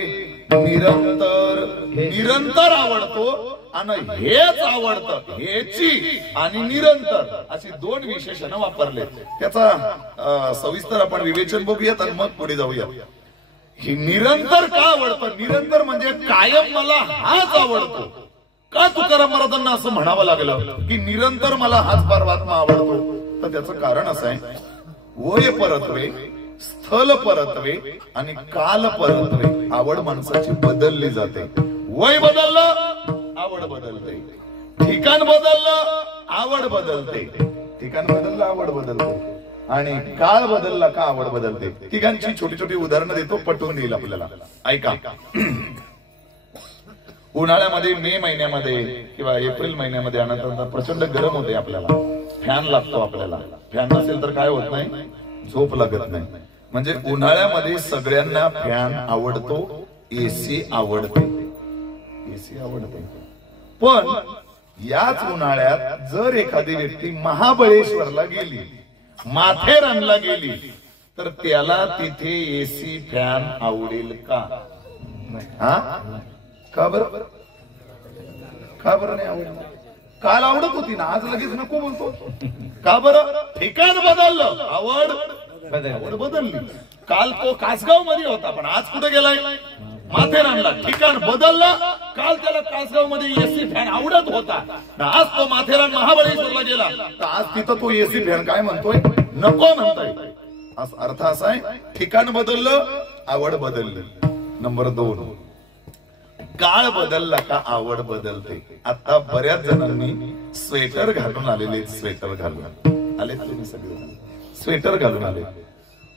निरंतर, निरंतर आवडतो. आणि हेच आवडतं, हेची आणि निरंतर अशी 2 विशेषणं वापरले. त्याचा सविस्तर आपण विवेचन बघूयात आणि मग पुढे जाऊया. ही निरंतर का आवडतं? निरंतर म्हणजे कायम मला हाच आवडतो. का तुकाराम महाराजांना असं म्हणावं लागलं की निरंतर मला हाच परमात्मा आवडतो? तर त्याचं कारण असं आहे, वय परत्वे, स्थल परत्वे आणि काल परत्वे आवड माणसाची बदलली जाते. वय बदललं, आवड बदलते. ठिकाण बदललं, आवड बदलते. ठिकाण बदललं, आवड बदलते. आणि काळ बदलला का आवड बदलते. ठिकाणची छोटी छोटी उदाहरणं देतो, पटवून देईल आपल्याला. ऐका. उन्हाळ्यामध्ये, मे महिन्यामध्ये किंवा एप्रिल महिन्यामध्ये अनंतर प्रचंड गरम होते. आपल्याला फॅन लागतो. आपल्याला फॅन नसेल तर काय होत नाही, झोप लागत नाही. म्हणजे उन्हाळ्यामध्ये सगळ्यांना फॅन आवडतो, एसी आवडते. एसी आवडते. पण याच उन्हाळ्यात जर एखादी व्यक्ती महाबळेश्वरला गेली, माथेरानला गेली, तर त्याला तिथे एसी फॅन आवडेल का? हा? का बरं? का बरं नाही आवडलं? काल आवडत होती ना, आज लगेच नको बोलतो. का बरं? ठिकाण बदललं, आवड बदलली. काल तो कासगाव मध्ये होता, पण आज कुठे गेलाय? माथेरानला. ठिकाण बदललं. काल त्याला कासगाव मध्ये एसी फॅन आवडत होता, आज तो माथेरान महाबळेश्वरला गेला, तर आज तिथं तो एसी फॅन काय म्हणतोय? नको म्हणतोय. अर्थ असा आहे, ठिकाण बदललं, आवड बदलली. नंबर 2, काळ बदलला का आवड बदलते. आता बऱ्याच जणांनी स्वेटर घालून आलेले, स्वेटर घालून आले. तुम्ही सगळे स्वेटर घालून आले.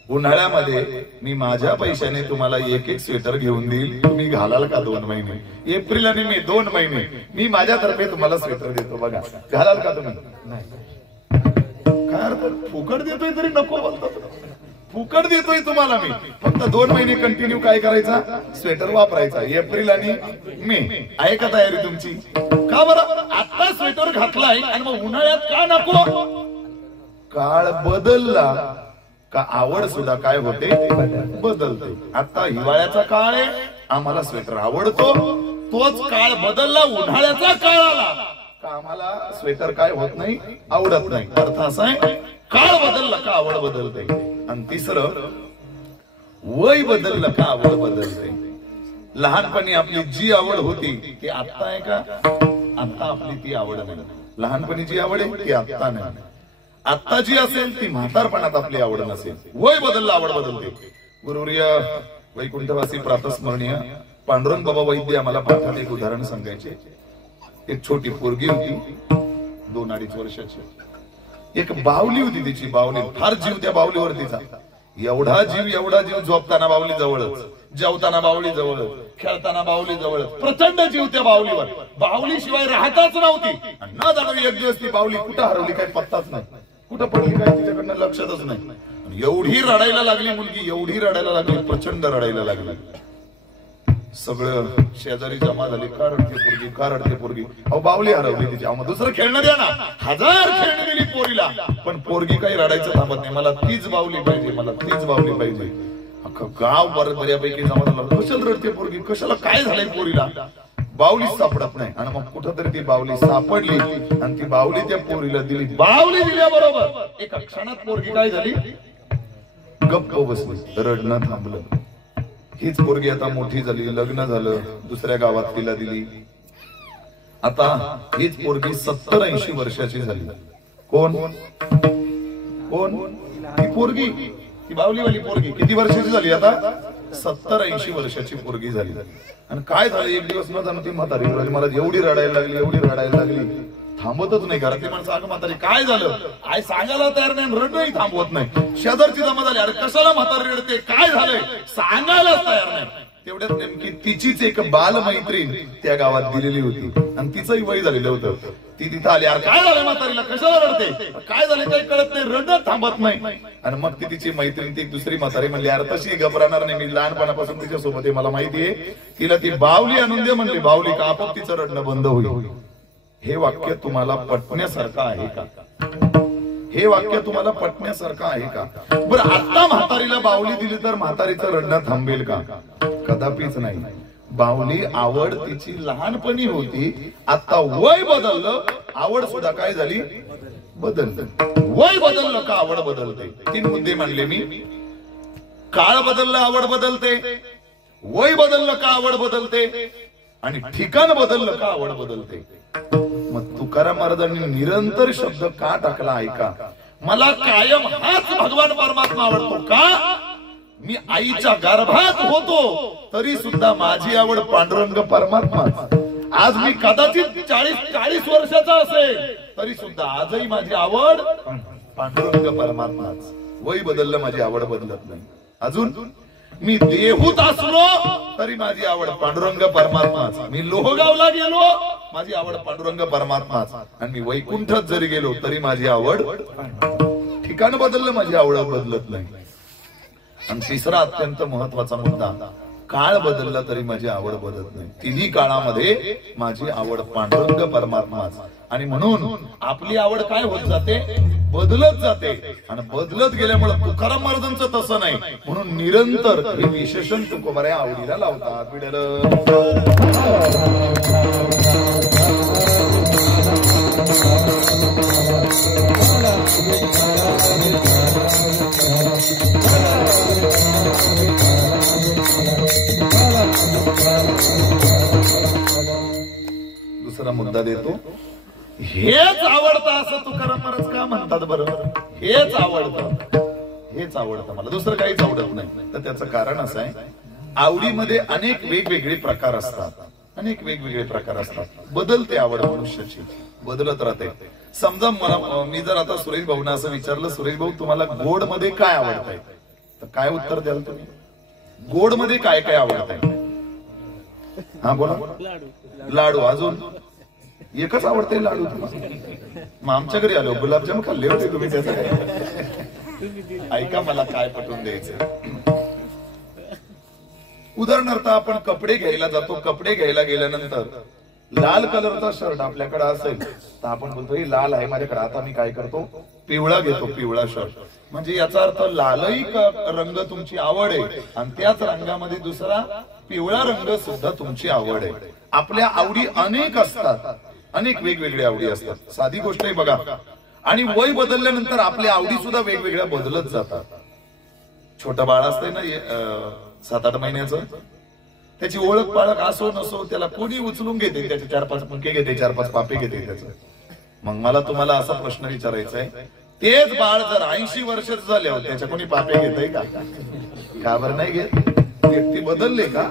उन्हाळ्यामध्ये मी माझ्या पैशाने तुम्हाला एक स्वेटर घेऊन देईल, तुम्ही घालाल का? 2 महिने, एप्रिल आणि मे 2 महिने मी माझ्यातर्फे तुम्हाला स्वेटर देतो, बघा, घालाल का तुम्ही? काय अर्थ? फुकट देतोय तरी नको बोलतात. फुकट देतोय तुम्हाला मी, फक्त 2 महिने कंटिन्यू काय करायचा? स्वेटर वापरायचा. एप्रिल आणि मे. आहे का तयारी तुमची? का बरं? आता स्वेटर घातलाय आणि मग उन्हाळ्यात का नको? काळ बदलला का आवड सुद्धा काय होते? बदलते. आता हिवाळ्याचा काळ आहे, आम्हाला स्वेटर आवडतो. तोच काळ बदलला, उन्हाळ्याचा काळ आला का आम्हाला स्वेटर काय होत नाही? आवडत नाही. अर्थ असा आहे, काळ बदलला का आवड बदलते. आणि तिसरं, वय बदललं का आवड बदलते. लहानपणी आपली जी आवड होती ती आता आहे का? आता आपली ती आवड नाही. लहानपणी जी आवड आहे ती आता नाही. आता जी असेल ती म्हातारपणात आपली आवड नसेल. वय बदललं, आवड बदलते. गुरुवर्य वैकुंठवासी प्रातस्मरणीय पांडुरंग बाबा वैद्य आम्हाला पाठात एक उदाहरण सांगायचे. एक छोटी पोरगी होती, 2-2.5 वर्षाची. एक बावली होती, तिची बावली. फार जीव त्या बावलीवर तिचा. एवढा जीव. झोपताना बावली जवळच, जेवताना बावली जवळच, खेळताना बावली जवळच. प्रचंड जीव त्या बावलीवर. बावली शिवाय राहताच नव्हती. न जाणं एक दिवस ती बावली कुठं हरवली काय पत्ताच नाही. कुठं पडली काय तिच्याकडनं लक्षातच नाही. एवढी रडायला लागली मुलगी, एवढी रडायला लागली, प्रचंड रडायला लागली. सगळं शेजारी जमा झाली. का रडते पोरगी, का रडते पोरगी? अहो बावली हरवली तिची. अहो दुसरं खेळणं द्या ना. 1000 खेळणी दिली पोरीला, पण पोरगी काही रडायचं थांबत नाही. मला तीच बावली पाहिजे, मला तीच बावली पाहिजे. अख्खं गाव बऱ्यापैकी जमा झालं. कशाला रडते पोरगी, कशाला, काय झालंय पोरीला? बावली सापडत नाही. आणि मग कुठंतरी ती बावली सापडली आणि ती बावली त्या पोरीला दिली. बावली दिल्याबरोबर एका क्षणात पोरगी काय झाली? गप्प बसली, रडणं थांबलं. हीच पोरगी आता मोठी झाली, लग्न झालं, दुसऱ्या गावात तिला दिली. आता हीच पोरगी 70-80 वर्षाची झाली. कोण? ती पोरगी, ती बावलीवाली पोरगी किती वर्षाची झाली? आता 70-80 वर्षाची पोरगी झाली. आणि काय झालं? एक दिवस न जाणं ती म्हातारी मला एवढी रडायला लागली, थांबतच नाही. घरातली माणसं, अगं म्हातारी काय झालं? आई सांगायला तयार नाही, रडणंही थांबवत नाही. शेजारची जमा झाली, अरे कशाला म्हातारी रडते, काय झालंय? सांगायलाच तयार नाही. तेवढ्यात नेमकी तिचीच एक बालमैत्रीण त्या गावात दिलेली होती आणि तिचंही वय झालेलं होतं. ती तिथं आली, अरे काय झालं म्हातारीला, कशाला रडते, काय झालं काही कळत नाही, रडत थांबत नाही. आणि मग ती तिची मैत्रीण ती दुसरी म्हातारी म्हणली, अरे तशी घबराणार नाही, मी लहानपणापासून तिच्या सोबत आहे, मला माहितीये, तिला ती बावली आणून दे म्हणली, बावली का आपोआप तिचं रडणं बंद होईल. हे वाक्य तुम्हाला पटण्यासारखं आहे का? हे वाक्य तुम्हाला पटण्यासारखं आहे का? बरं, आता म्हातारीला बावली दिली तर म्हातारीचं रडणं थांबेल का? कदापिच नाही. बावली आवड तिची लहानपणी होती, आता वय बदललं, आवड सुद्धा काय झाली, बदललं. वय बदललं का आवड बदलते? 3 मुद्दे मांडले मी. काळ बदललं आवड बदलते, वय बदललं का आवड बदलते, आणि ठिकाण बदललं का आवड बदलते. मग तुकाराम महाराजांनी निरंतर शब्द का टाकला ऐका, मला कायम हाच भगवान परमात्मा आवडतो का? मी आईच्या गर्भात होतो तरी सुद्धा माझी आवड पांडुरंग परमात्मा. आज मी कदाचित 40 वर्षाचा असेल तरी सुद्धा आजही माझी आवड पांडुरंग परमात्माच. वय बदललं, माझी आवड बदलत नाही. अजून मी देहूत असलो तरी माझी आवड पांडुरंग परमात्माच. मी लोहगावला गेलो, माझी आवड पांडुरंग परमात्माच. आणि मी वैकुंठात जरी गेलो तरी माझी आवड, ठिकाण बदललं, माझी आवड बदलत नाही. आणि तिसरा अत्यंत महत्वाचा मुद्दा, काळ बदलला तरी माझी आवड बदलत नाही. तिन्ही काळामध्ये माझी आवड पांडुरंग परमात्माच. आणि म्हणून आपली आवड काय होत जाते, बदलत जाते. आणि बदलत गेल्यामुळे तुकाराम महाराजांचं तसं नाही, म्हणून निरंतर हे विशेषण तुकोबाऱ्या आवडीला लावतात. दुसरा मुद्दा देतो, हेच आवडतं असं तुकाराम महाराज का म्हणतात बरं? हेच आवडतं, हेच आवडतं मला, दुसरं काहीच आवडत नाही. तर त्याचं कारण असं आहे, आवडीमध्ये अनेक वेगवेगळे प्रकार असतात, अनेक वेगवेगळे प्रकार असतात. बदलते आवड मनुष्याची, बदलत राहते. समजा मला, मी जर आता सुरेश भाऊना असं विचारलं, सुरेश भाऊ तुम्हाला गोड मध्ये काय आवडतंय, तर काय उत्तर द्याल तुम्ही? गोड मध्ये काय काय आवडतंय? हा बोला. लाडू. अजून एकच आवडते लाडू तुम्हाला? मग आमच्या घरी आलो, गुलाबजाम खाल्ले होते तुम्ही, त्याचं ऐका, मला काय पटवून द्यायचं. उदाहरणार्थ आपण कपडे घ्यायला जातो, कपडे घ्यायला गेल्यानंतर लाल कलरचा शर्ट आपल्याकडे असेल तर आपण बोलतो ही लाल आहे माझ्याकडे, आता मी काय करतो, पिवळा घेतो, पिवळा शर्ट. म्हणजे याचा अर्थ लालही रंग तुमची आवड आहे आणि त्याच रंगामध्ये दुसरा पिवळा रंग सुद्धा तुमची आवड आहे. आपल्या आवडी अनेक असतात, अनेक वेगवेगळ्या आवडी असतात. साधी गोष्ट आहे बघा. आणि वय बदलल्यानंतर आपल्या आवडी सुद्धा वेगवेगळ्या बदलत जातात. छोटं बाळ असतंय ना 7-8 महिन्याचं, त्याची ओळख पाळख असो नसो त्याला कोणी उचलून घेते, त्याचे 4-5 पंखे घेते, 4-5 पापे घेते त्याचं. मग मला तुम्हाला असा प्रश्न विचारायचा आहे, तेच बाळ जर 80 वर्षाचं झाल्यावर त्याच्या कोणी पापे घेतय का? का बरं नाही घेत? व्यक्ती बदलले का?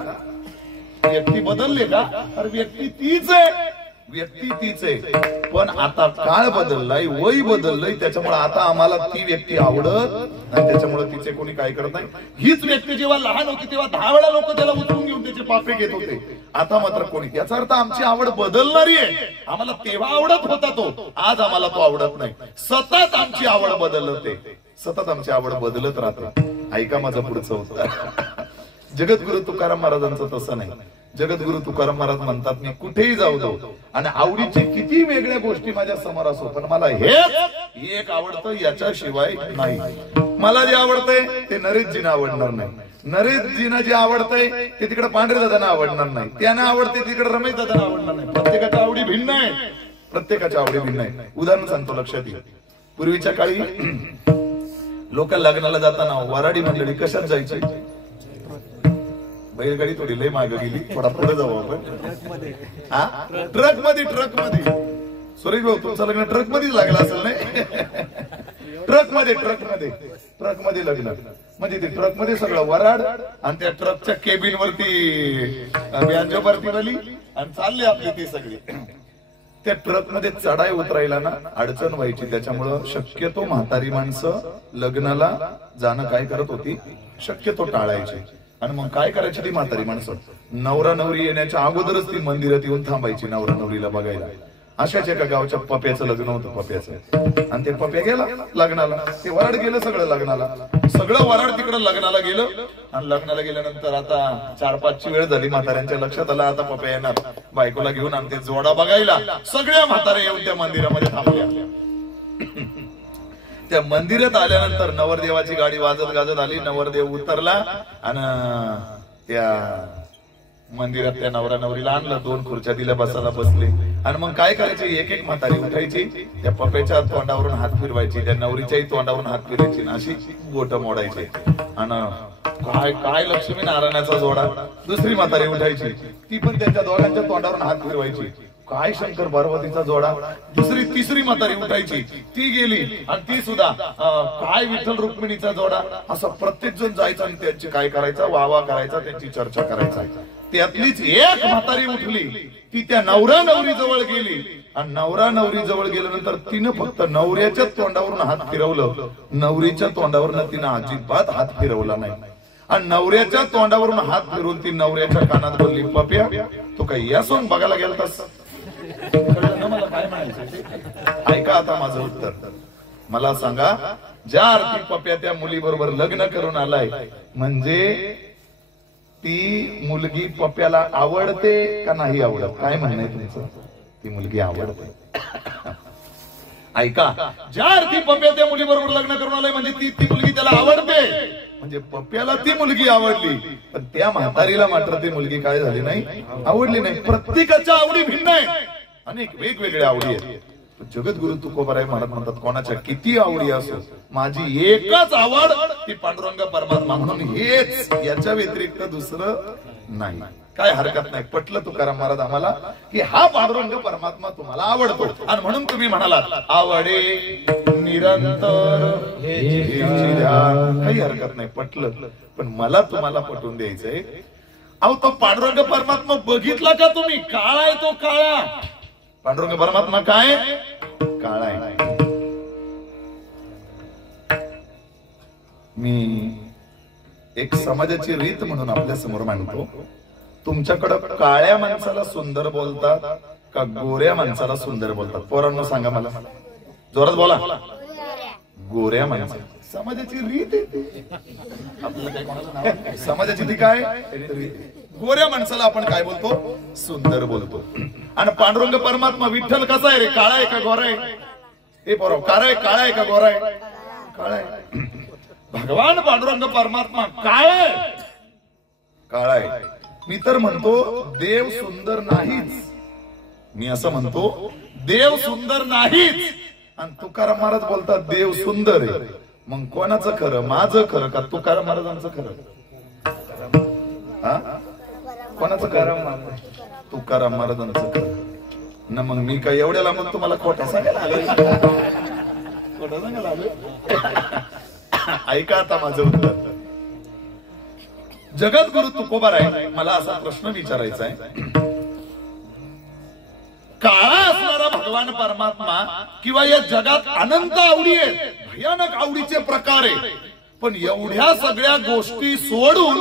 व्यक्ती बदलले का? अरे व्यक्ती तीच आहे, व्यक्ती तीच आहे. पण आता काळ बदललाय, वय बदललंय, त्याच्यामुळे आता आम्हाला ती व्यक्ती आवडत आणि त्याच्यामुळे तिचे कोणी काय करत नाही. हीच व्यक्ती जेव्हा लहान होती तेव्हा 10 वेळा लोक त्याला उचलून घेऊन त्याचे पापे घेत होते, आता मात्र कोणी. याचा अर्थ आमची आवड बदलणारी आहे. आम्हाला तेव्हा आवडत होता तो, आज आम्हाला तो आवडत नाही. सतत आमची आवड बदलते, सतत आमची आवड बदलत राहते. ऐका माझं पुढचं उत्तर. जगद्गुरु तुकाराम महाराजांचं तसं नाही. जगद्गुरु तुकाराम महाराज म्हणतात, मी कुठेही जाऊ दो आणि आवडीचे किती वेगळ्या गोष्टी माझ्या समोर असो, पण मला हेच एक आवडतं, याच्याशिवाय नाही. मला जे आवडतंय ते नरेशजींना आवडणार नाही, नरेशजींना जे आवडतंय ते तिकडे पांढरे दादांना आवडणार नाही, त्यांना आवडते तिकडे रमेश दादांना आवडणार नाही. प्रत्येकाच्या आवडी भिन्न आहे, प्रत्येकाच्या आवडी भिन्न आहे. उदाहरण सांगतो, लक्षात येईल. पूर्वीच्या काळी लोक लग्नाला जाताना वराडी मंडळी कशात जायची? बैलगाडी थोडी लय मागे गेली, थोडा पुढे जाऊ आपण. ट्रक मध्ये, ट्रक मध्ये. सुरेश भाऊ तुमचं लग्न ट्रक मध्येच लागलं असेल नाही? ट्रक मध्ये, ट्रक मध्ये, ट्रक मध्ये लग्न. म्हणजे ते ट्रक मध्ये सगळं वराड आणि त्या ट्रकच्या केबिन वरती बँजोवरती वाली आणि चालले आपली ती सगळी. त्या ट्रक मध्ये चढाई उतरायला ना अडचण व्हायची, त्याच्यामुळं शक्यतो म्हातारी माणसं लग्नाला जाणं काय करत होती, शक्यतो टाळायची. आणि मग काय करायची ती म्हातारी माणसं, नवरा नवरी येण्याच्या अगोदरच ती मंदिरात येऊन थांबायची नवरा नवरीला बघायला. अशाच एका गावच्या पप्याचं लग्न होतं, पप्याचं. आणि ते पप्या गेला लग्नाला, ते वराड गेलं सगळं लग्नाला, सगळं वराड तिकडं लग्नाला गेलं. आणि लग्नाला गेल्यानंतर आता 4-5ची वेळ झाली, म्हाताऱ्यांच्या लक्षात आलं आता पप्या येणार बायकोला घेऊन, आणि ते जोडा बघायला सगळ्या म्हाताऱ्या येऊन त्या मंदिरामध्ये थांबल्या. त्या मंदिरात आल्यानंतर नवरदेवाची गाडी वाजत गाजत आली, नवरदेव उतरला आणि त्या मंदिरात त्या नवरा नवरीला आणलं, 2 खुर्च्या दिल्या बसायला, बसले. आणि मग काय करायचे, एक एक म्हातारी उठायची, त्या पप्याच्या तोंडावरून हात फिरवायची, त्या नवरीच्याही तोंडावरून हात फिरायची, अशी बोट मोडायची. आणि काय काय लक्ष्मी नारायणाचा जोडा, दुसरी म्हातारी उठायची, ती पण त्यांच्या दोघांच्या तोंडावरून हात फिरवायची. काय शंकर पार्वतीचा जोडा, दुसरी तिसरी म्हातारी उठायची, ती गेली, आणि ती सुद्धा काय विठ्ठल रुक्मिणीचा जोडा. असं प्रत्येक जण जायचा आणि त्यांची काय करायचा, वावा करायचा, त्यांची चर्चा करायचा. त्यातलीच एक म्हातारी उठली, ती त्या नवरा नवरी जवळ गेली, आणि नवरा नवरी जवळ गेल्यानंतर तिनं फक्त नवऱ्याच्या तोंडावरून हात फिरवलं, नवरीच्या तोंडावरून तिनं अजिबात हात फिरवला नाही. आणि नवऱ्याच्या तोंडावरून हात फिरवून ती नवऱ्याच्या कानात बोलली, पप्या तू काही या सोंग बघायला गेलतास? मला काय म्हणायचं, ऐका आता माझं उत्तर. मला सांगा, ज्या अर्थी पप्या त्या मुली बरोबर लग्न करून आलाय, म्हणजे ती मुलगी पप्याला आवडते का नाही आवडत? काय म्हणणं आहे तुमचं? ती मुलगी आवडते. ऐका, ज्या अर्थी पप्या त्या मुली बरोबर लग्न करून आलाय, म्हणजे ती मुलगी त्याला आवडते, म्हणजे पप्याला ती मुलगी आवडली, पण त्या म्हातारीला मात्र ती मुलगी काय झाली नाही, आवडली नाही. प्रत्येकाच्या आवडी भिन्न आहे, अनेक वेगवेगळ्या आवडी आहेत. जगद्गुरु तुकोबाराय महाराज म्हणतात, कोणाच्या किती आवडी असो, माझी एकच आवड ती पांडुरंग परमात्मा, म्हणून हेच, याच्या व्यतिरिक्त दुसरं नाही. काय हरकत नाही, पटलं तुकाराम महाराज आम्हाला की हा पांडुरंग परमात्मा तुम्हाला आवडतो, आणि म्हणून तुम्ही म्हणालात आवडे निरंतर, काही हरकत नाही, पटलं. पण मला तुम्हाला पटवून द्यायचंय, अहो तो पांडुरंग परमात्मा बघितला का तुम्ही? काळा आहे तो, काळा. पांडुरंग परमात्मा काय? काळा आहे. मी एक समाजाची रीत म्हणून आपल्या समोर मांडतो. तुमच्याकडं काळ्या माणसाला सुंदर बोलतात का गोऱ्या माणसाला सुंदर बोलतात? पोरांनो सांगा मला, जोरात बोला. गोऱ्या माणसा समाजाची रीत आहे, आपल्याला काय कोणाचं नाव, समाजाची ती काय रीत. गोऱ्या माणसाला आपण काय बोलतो? सुंदर बोलतो. आणि पांडुरंग परमात्मा विठ्ठल कसा आहे रे? काळा आहे का गोरा आहे? हे बरोबर, काळा आहे का गोरा आहे? काळा आहे. भगवान पांडुरंग परमात्मा काळा आहे. मी तर म्हणतो देव सुंदर नाहीच, मी असं म्हणतो देव सुंदर नाहीच. आणि तुकाराम महाराज बोलतात देव सुंदर आहे. मग कोणाचं खरं, माझं खरं का तुकाराम महाराजांचं खरं? हा, कोणाचं खरं? तुकाराम महाराजांचं खरं ना. मग मी काय एवढ्याला मग तुम्हाला खोटा सांगायला आलोय? खोटा सांगायला आलोय? ऐका आता माझं उत्तर. जगद्गुरु तुकोबाराय मला असा प्रश्न विचारायचा आहे, काळा असणारा भगवान परमात्मा किंवा या जगात अनंत आवडी आहेत, भयानक आवडीचे प्रकार आहे, पण एवढ्या सगळ्या गोष्टी सोडून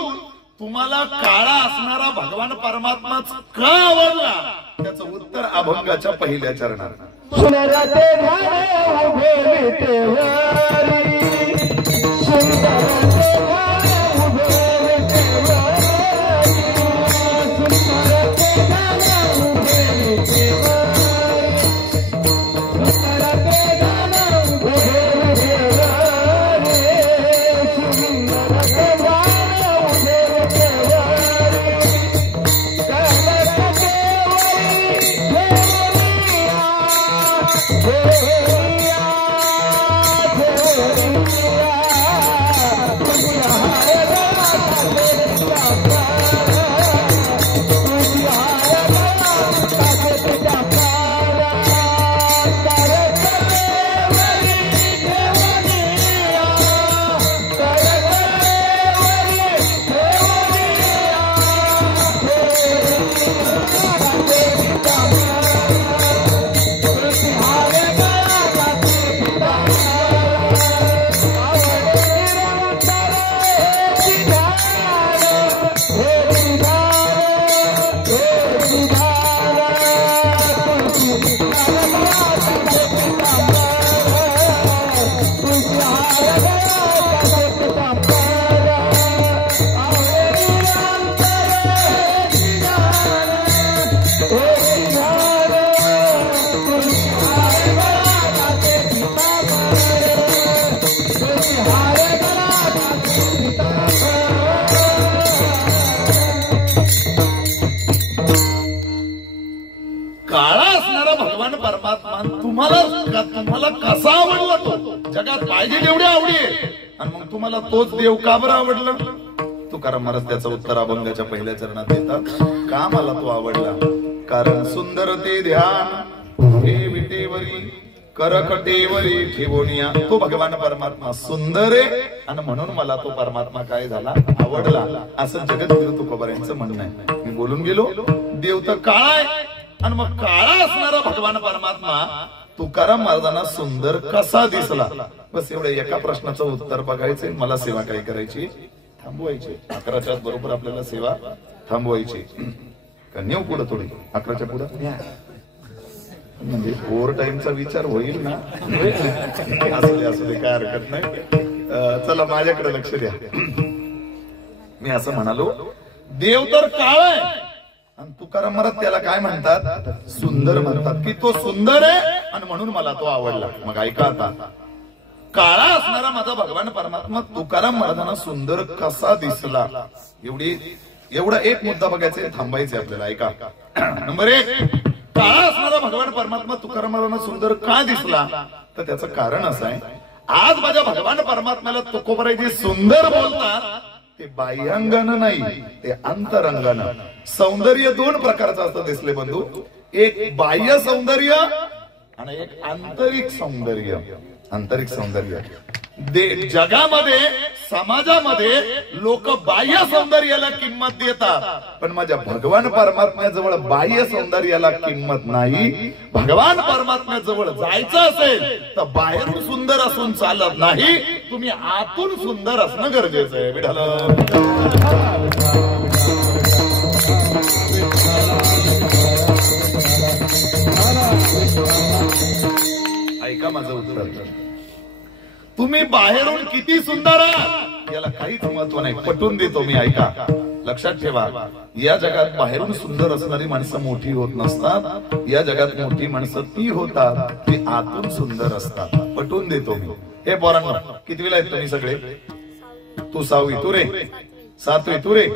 तुम्हाला काळा असणारा भगवान परमात्माच का आवडला? त्याचं उत्तर अभंगाच्या पहिल्या चरणात. मला तोच देव का बरं आवडला? तुकाराम महाराज त्याचं उत्तर अभंगाच्या पहिल्या चरणात देतात. का मला तो आवडला? कारण सुंदर ते ध्यान हे विटेवरी करकटेवरी ठेवोनिया. तो भगवान परमात्मा सुंदर आहे आणि म्हणून मला तो परमात्मा काय झाला? आवडला. असं जगद्गुरु तुकोबारायांचं म्हणणं आहे. मी बोलून गेलो देव तर काळा आहे आणि मग काळा असणारा भगवान परमात्मा तुकाराम महाराजांना सुंदर कसा दिसला? बस एवढ्या एका प्रश्नाचं उत्तर बघायचंय. मला सेवा काय करायची? थांबवायची. 11च्या बरोबर आपल्याला सेवा थांबवायची. का नेऊ पुढे थोडी 11च्या पुढे म्हणजे ओव्हर टाइमचा विचार होईल ना? असू दे काय हरकत नाही. चला माझ्याकडे लक्ष द्या. मी असं म्हणालो देव तर काळ आहे आणि तुकाराम महाराज त्याला काय म्हणतात? सुंदर म्हणतात. की तो सुंदर आहे आणि म्हणून मला तो आवडला. मग ऐका आता, काळा असणारा माझा भगवान परमात्मा तुकाराम महाराजांना सुंदर कसा दिसला? एवढा एक मुद्दा बघायचा, थांबायचे आपल्याला. ऐका. नंबर 1, काळा असणारा भगवान परमात्मा तुकाराम महाराजांना सुंदर का दिसला? तर त्याचं कारण असं आहे, आज माझ्या भगवान परमात्म्याला तुकोबाराय सुंदर बोलतात ते बाह्यांगानं नाही, ते अंतरंगानं. सौंदर्य 2 प्रकारचं असतं दिसले बंधू. एक बाह्य सौंदर्य आणि एक आंतरिक सौंदर्य. आंतरिक सौंदर्य जगामध्ये समाजामध्ये लोक बाह्य सौंदर्याला किंमत देतात, पण माझ्या भगवान परमात्म्याजवळ बाह्य सौंदर्याला किंमत नाही. भगवान परमात्म्याजवळ जायचं असेल तर बाहेरून सुंदर असून चालत नाही, तुम्ही आतून सुंदर असणं गरजेचं आहे. विठाल ऐका माझं उत्तर. तुम्ही बाहेरून किती सुंदर आहात याला काहीच महत्व नाही. पटवून देतो मी. ऐका, लक्षात ठेवा, या जगात बाहेरून सुंदर असणारी माणसं मोठी होत नसतात. या जगात मोठी माणसं ती होतात ती आतून सुंदर असतात. पटवून देतो मी. हे पोरांनो, कितवीला आहेत तुम्ही सगळे? तू 6वी, तू रे 7वी, तू रे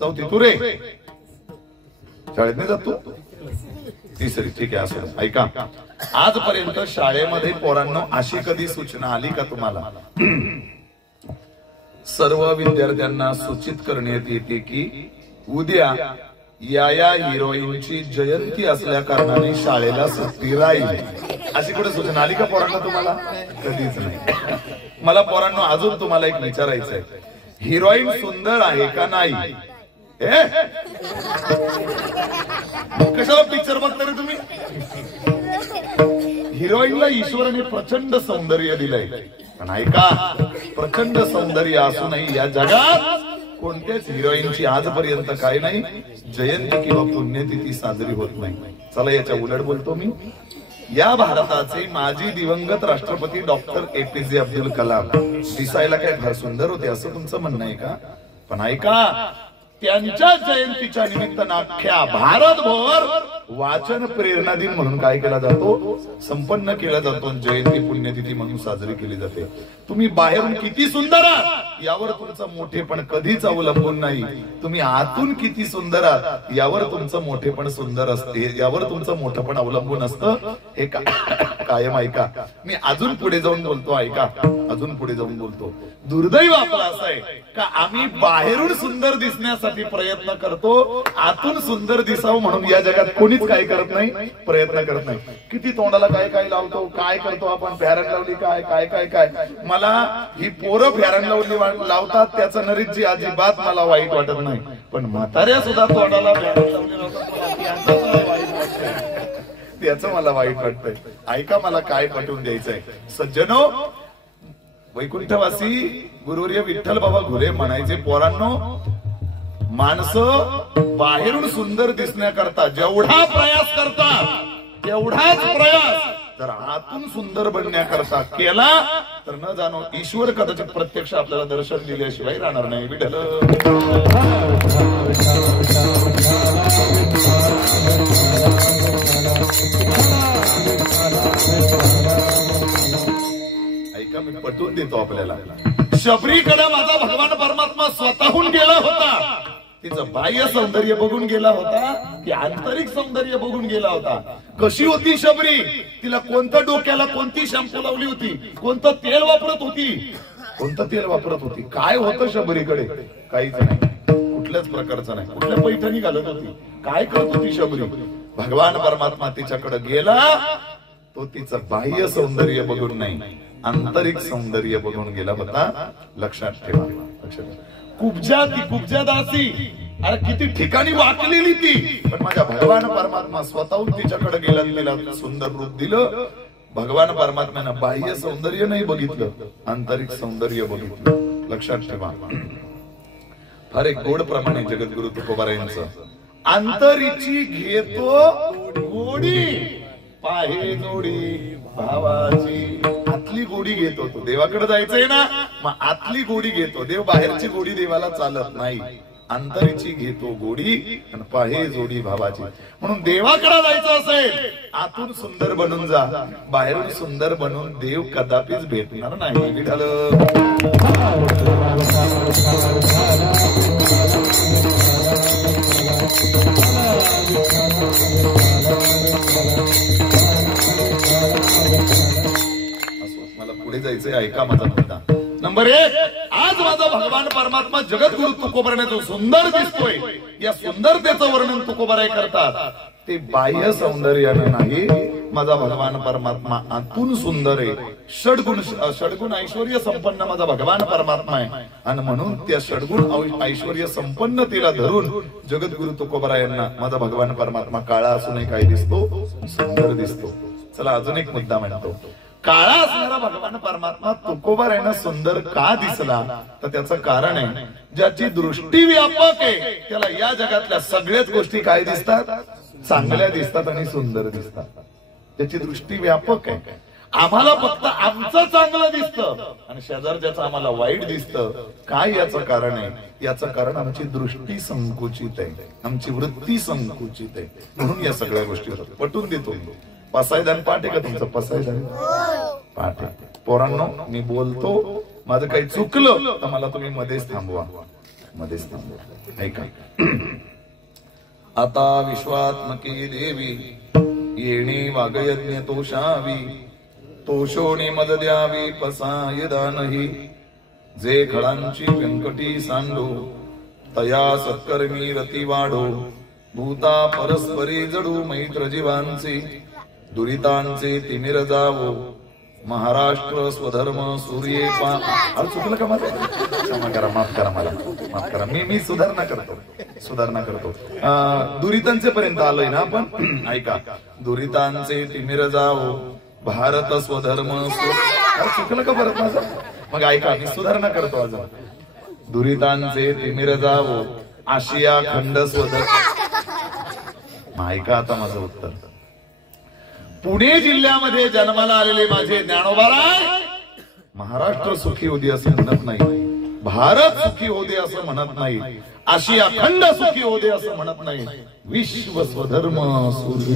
4थी, तू रे शाळेत नाही जात, तू 3री. ठीक आहे, असं. ऐका, आजपर्यंत शाळेमध्ये पोरांनो अशी कधी सूचना आली का तुम्हाला? सर्व विद्यार्थ्यांना सूचित करण्यात येते की उद्या या हिरोईनची जयंती असल्या कारणाने शाळेला सुट्टी राहील. अशी कुठे सूचना आली का पोरांना तुम्हाला? कधीच नाही. मला पोरांनो अजून तुम्हाला एक विचारायचं आहे, हिरोईन सुंदर आहे का नाही? कशाला पिक्चर बघता रे तुम्ही? हिरोईनला ईश्वराने प्रचंड सौंदर्य दिलंय, पण ऐका, प्रचंड सौंदर्य असूनही या जगात कोणत्याच हिरोईनची आजपर्यंत काय नाही जयंती किंवा पुण्यतिथी साजरी होत नाही. चला याच्या उलट बोलतो मी. या भारताचे माजी दिवंगत राष्ट्रपती डॉक्टर APJ अब्दुल कलाम दिसायला काय फार सुंदर होते असं तुमचं म्हणणं आहे का? पण ऐका, त्यांच्या जयंतीच्या निमित्तानं अख्ख्या भारतभर वाचन प्रेरणा दिन म्हणून काय केला जातो? संपन्न केला जातो. जयंती पुण्यतिथी म्हणून साजरी केली जाते. तुम्ही बाहेरून किती सुंदर आहात यावर तुमचं मोठेपण कधीच अवलंबून नाही. तुम्ही आतून किती सुंदर आहात यावर तुमचं मोठेपण सुंदर असते, यावर तुमचं मोठेपण अवलंबून असतं. हे कायम ऐका. मी अजून पुढे जाऊन बोलतो. ऐका, अजून पुढे जाऊन बोलतो. दुर्दैव आपलं असं आहे का आम्ही बाहेरून सुंदर दिसण्यासाठी प्रयत्न करतो, आतून सुंदर दिसावं म्हणून या जगात कोणीच काय करत नाही, प्रयत्न करत नाही. किती तोंडाला काय काय लावतो, काय करतो आपण, फॅरन लावली काय काय काय काय. मला ही पोरं फॅरन लावली लावतात त्याचं नरीची अजिबात मला वाईट वाटत नाही, पण म्हाताऱ्या सुद्धा तोंडाला फॅरन लावली लावतात त्याचं मला वाईट वाटतंय. ऐका, मला काय पटवून द्यायचंय सज्जनो, वैकुंठवासी गुरुवर्य विठ्ठल बाबा घुले म्हणायचे, पोरांनो, माणसं बाहेरून सुंदर दिसण्याकरता जेवढा प्रयास करतात तेवढाच प्रयास जर आतून सुंदर बनण्याकरता केला तर न जाणो ईश्वर कदाचित प्रत्यक्ष आपल्याला दर्शन दिल्याशिवाय राहणार नाही. विठ्ठल ऐका, मी पटवून देतो आपल्याला. शबरीकडे माझा भगवान परमात्मा स्वतःहून गेला होता. तिचं बाह्य सौंदर्य बघून गेला होता की आंतरिक सौंदर्य बघून गेला होता? कशी होती शबरी? तिला कोणत्या डोक्याला कोणती शॅम्पू लावली होती, कोणतं तेल वापरत होती, कोणतं तेल वापरत होती, काय होतं शबरीकडे, काहीच नाही, कुठल्याच प्रकारचं नाही, कुठल्या पैठणी घालत होती, काय करत होती शबरी. भगवान परमात्मा तिच्याकडे गेला, तो तिचं बाह्य सौंदर्य बघून नाही, आंतरिक सौंदर्य बघून गेला होता. लक्षात ठेवा, लक्षात ठेवा. कुब्जा, ती कुब्जा दासी, अरे किती ठिकाणी वाकलेली ती, पण माझ्या भगवान परमात्मा स्वतःहून तिच्याकडे गेला, तिला सुंदर रूप दिलं. भगवान परमात्म्यानं बाह्य सौंदर्य नाही बघितलं, आंतरिक सौंदर्य बघितलं. लक्षात ठेवा. फार एक गोड प्रमाणे जगद्गुरु तुकोबारायांचं, अंतरीची घेतो गोडी, पाहे जोडी भावाची. आतली गोडी घेतो, तो देवाकडे जायचंय ना, मग आतली गोडी घेतो. देव बाहेरची गोडी देवाला चालत नाही, अंतरीची घेतो गोडी आणि पाहे जोडी भावाची. म्हणून देवाकडे जायचं असेल, आतून सुंदर बनून जा, बाहेरून सुंदर बनून देव कदापिच भेटणार नाही. विठ्ठल मला पुढे जायचंय, ऐका माझा मुद्दा. नंबर 1, आज माझा भगवान परमात्मा जगद्गुरु तुकोबाराय जो सुंदर दिसतोय, या सुंदरतेचं वर्णन तुकोबाराय करतात. ते बाह्य सौंदर्याने नाही, माझा भगवान परमात्मा आतून सुंदर आहे. षडगुण ऐश्वर्य संपन्न माझा भगवान परमात्मा आहे, आणि म्हणून त्या षडगुण ऐश्वर्य संपन्नतेला धरून जगद्गुरु तुकोबारायांना माझा भगवान परमात्मा काळा असूनही काय दिसतो, सुंदर दिसतो. चला अजून एक मुद्दा म्हणतो. काळा असणारा भगवान परमात्मा तुकोबारायांना सुंदर का दिसला, तर त्याचं कारण आहे, ज्याची दृष्टी व्यापक आहे त्याला या जगातल्या सगळ्याच गोष्टी काय दिसतात, चांगल्या दिसतात आणि सुंदर दिसतात. त्याची दृष्टी व्यापक आहे. आम्हाला फक्त आमचं चांगलं दिसतं आणि शेजारच्याचं आम्हाला वाईट दिसतं. काय याचं कारण आहे, याचं कारण आमची दृष्टी संकुचित आहे, आमची वृत्ती संकुचित आहे. म्हणून या सगळ्या गोष्टी होतात. पटवून देतो. पसायदान पाठ आहे का तुमचं? पसायदान पाठ आहे. पोरांनो, मी बोलतो, माझं काही चुकलं तर मला तुम्ही मध्येच थांबवा, मध्येच थांबवा. ऐका. आता विश्वात्मकी देवी येणे वागयज्ञ तोषावी, तोषोणी मद द्यावी पसायदानही. जे खळांची व्यंकटी सांडो, तया सत्कर्मी रती वाढो. भूता परस्परी जडू मैत्र जीवांचे, दुरितांचे तिमिर जावो. महाराष्ट्र स्वधर्म सूर्ये अरे चुकलं का माझं? क्षमा करा, माफ करा, मला माफ करा. मी सुधारणा करतो. दुरितांचे पर्यंत आलोय ना आपण. ऐका. दुरितांचे तिमिर जावो, भारत स्वधर्म. अरे चुकलं का परत माझं? मग ऐका, मी सुधारणा करतो अजून. दुरितांचे तिमिर जावो, आशिया खंड स्वधर्म. ऐका आता माझं उत्तर. पुणे जिल्ह्यामध्ये जन्माला आलेले माझे ज्ञानोबाराय महाराष्ट्र सुखी होऊ दे असं म्हणत नाही, भारत सुखी होऊ दे असं म्हणत नाही, आशिया खंड सुखी होऊ दे असं म्हणत नाही. विश्व स्वधर्म सूर्य.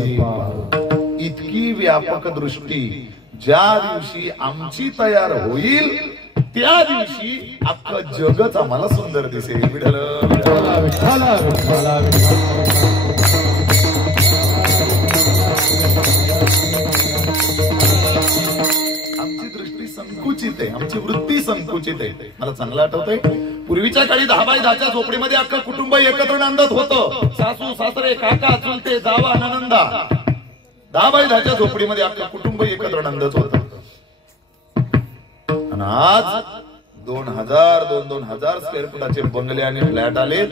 इतकी व्यापक दृष्टी ज्या दिवशी आमची तयार होईल त्या दिवशी अख्खं जगच आम्हाला सुंदर दिसेल. विठ्ठल आमची दृष्टी संकुचित आहे, आमची वृत्ती संकुचित आहे. मला चांगलं आठवतंय, पूर्वीच्या काळी 10 बाय 10च्या झोपडीमध्ये अख्खं कुटुंब एकत्र नांदत होतं. सासू सासरे काका चुलते जावा ननंदा. 10 बाय 10च्या झोपडीमध्ये अख्खं कुटुंब एकत्र नांदत होतं. आणि आज 2,000 स्क्वेअर फुटाचे बंगले आणि फ्लॅट आले,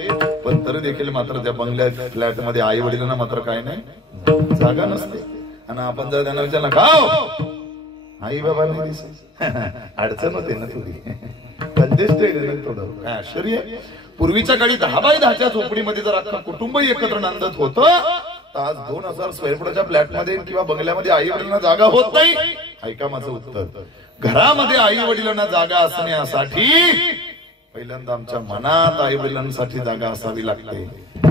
पण तरी देखील मात्र त्या बंगल्या फ्लॅट मध्ये आई वडिलांना मात्र काय नाही, जागा नसते. आणि आपण जर त्यांना विचारलं का आई बाबा नाही दिसत, अडचण होते ना थोडी, कंजेस्टेड थोडं. काय आश्चर्य. पूर्वीच्या काळी 10 बाय 10च्या झोपडीमध्ये जर अख्खा कुटुंब एकत्र नांदत होतं, तर आज 2,000 स्क्वेअर फुटाच्या फ्लॅटमध्ये किंवा बंगल्यामध्ये आई वडिलांना जागा होत नाही. ऐका माझं उत्तर. घरामध्ये आई वडिलांना जागा असण्यासाठी पहिल्यांदा आमच्या मनात आई वडिलांसाठी जागा असावी लागते.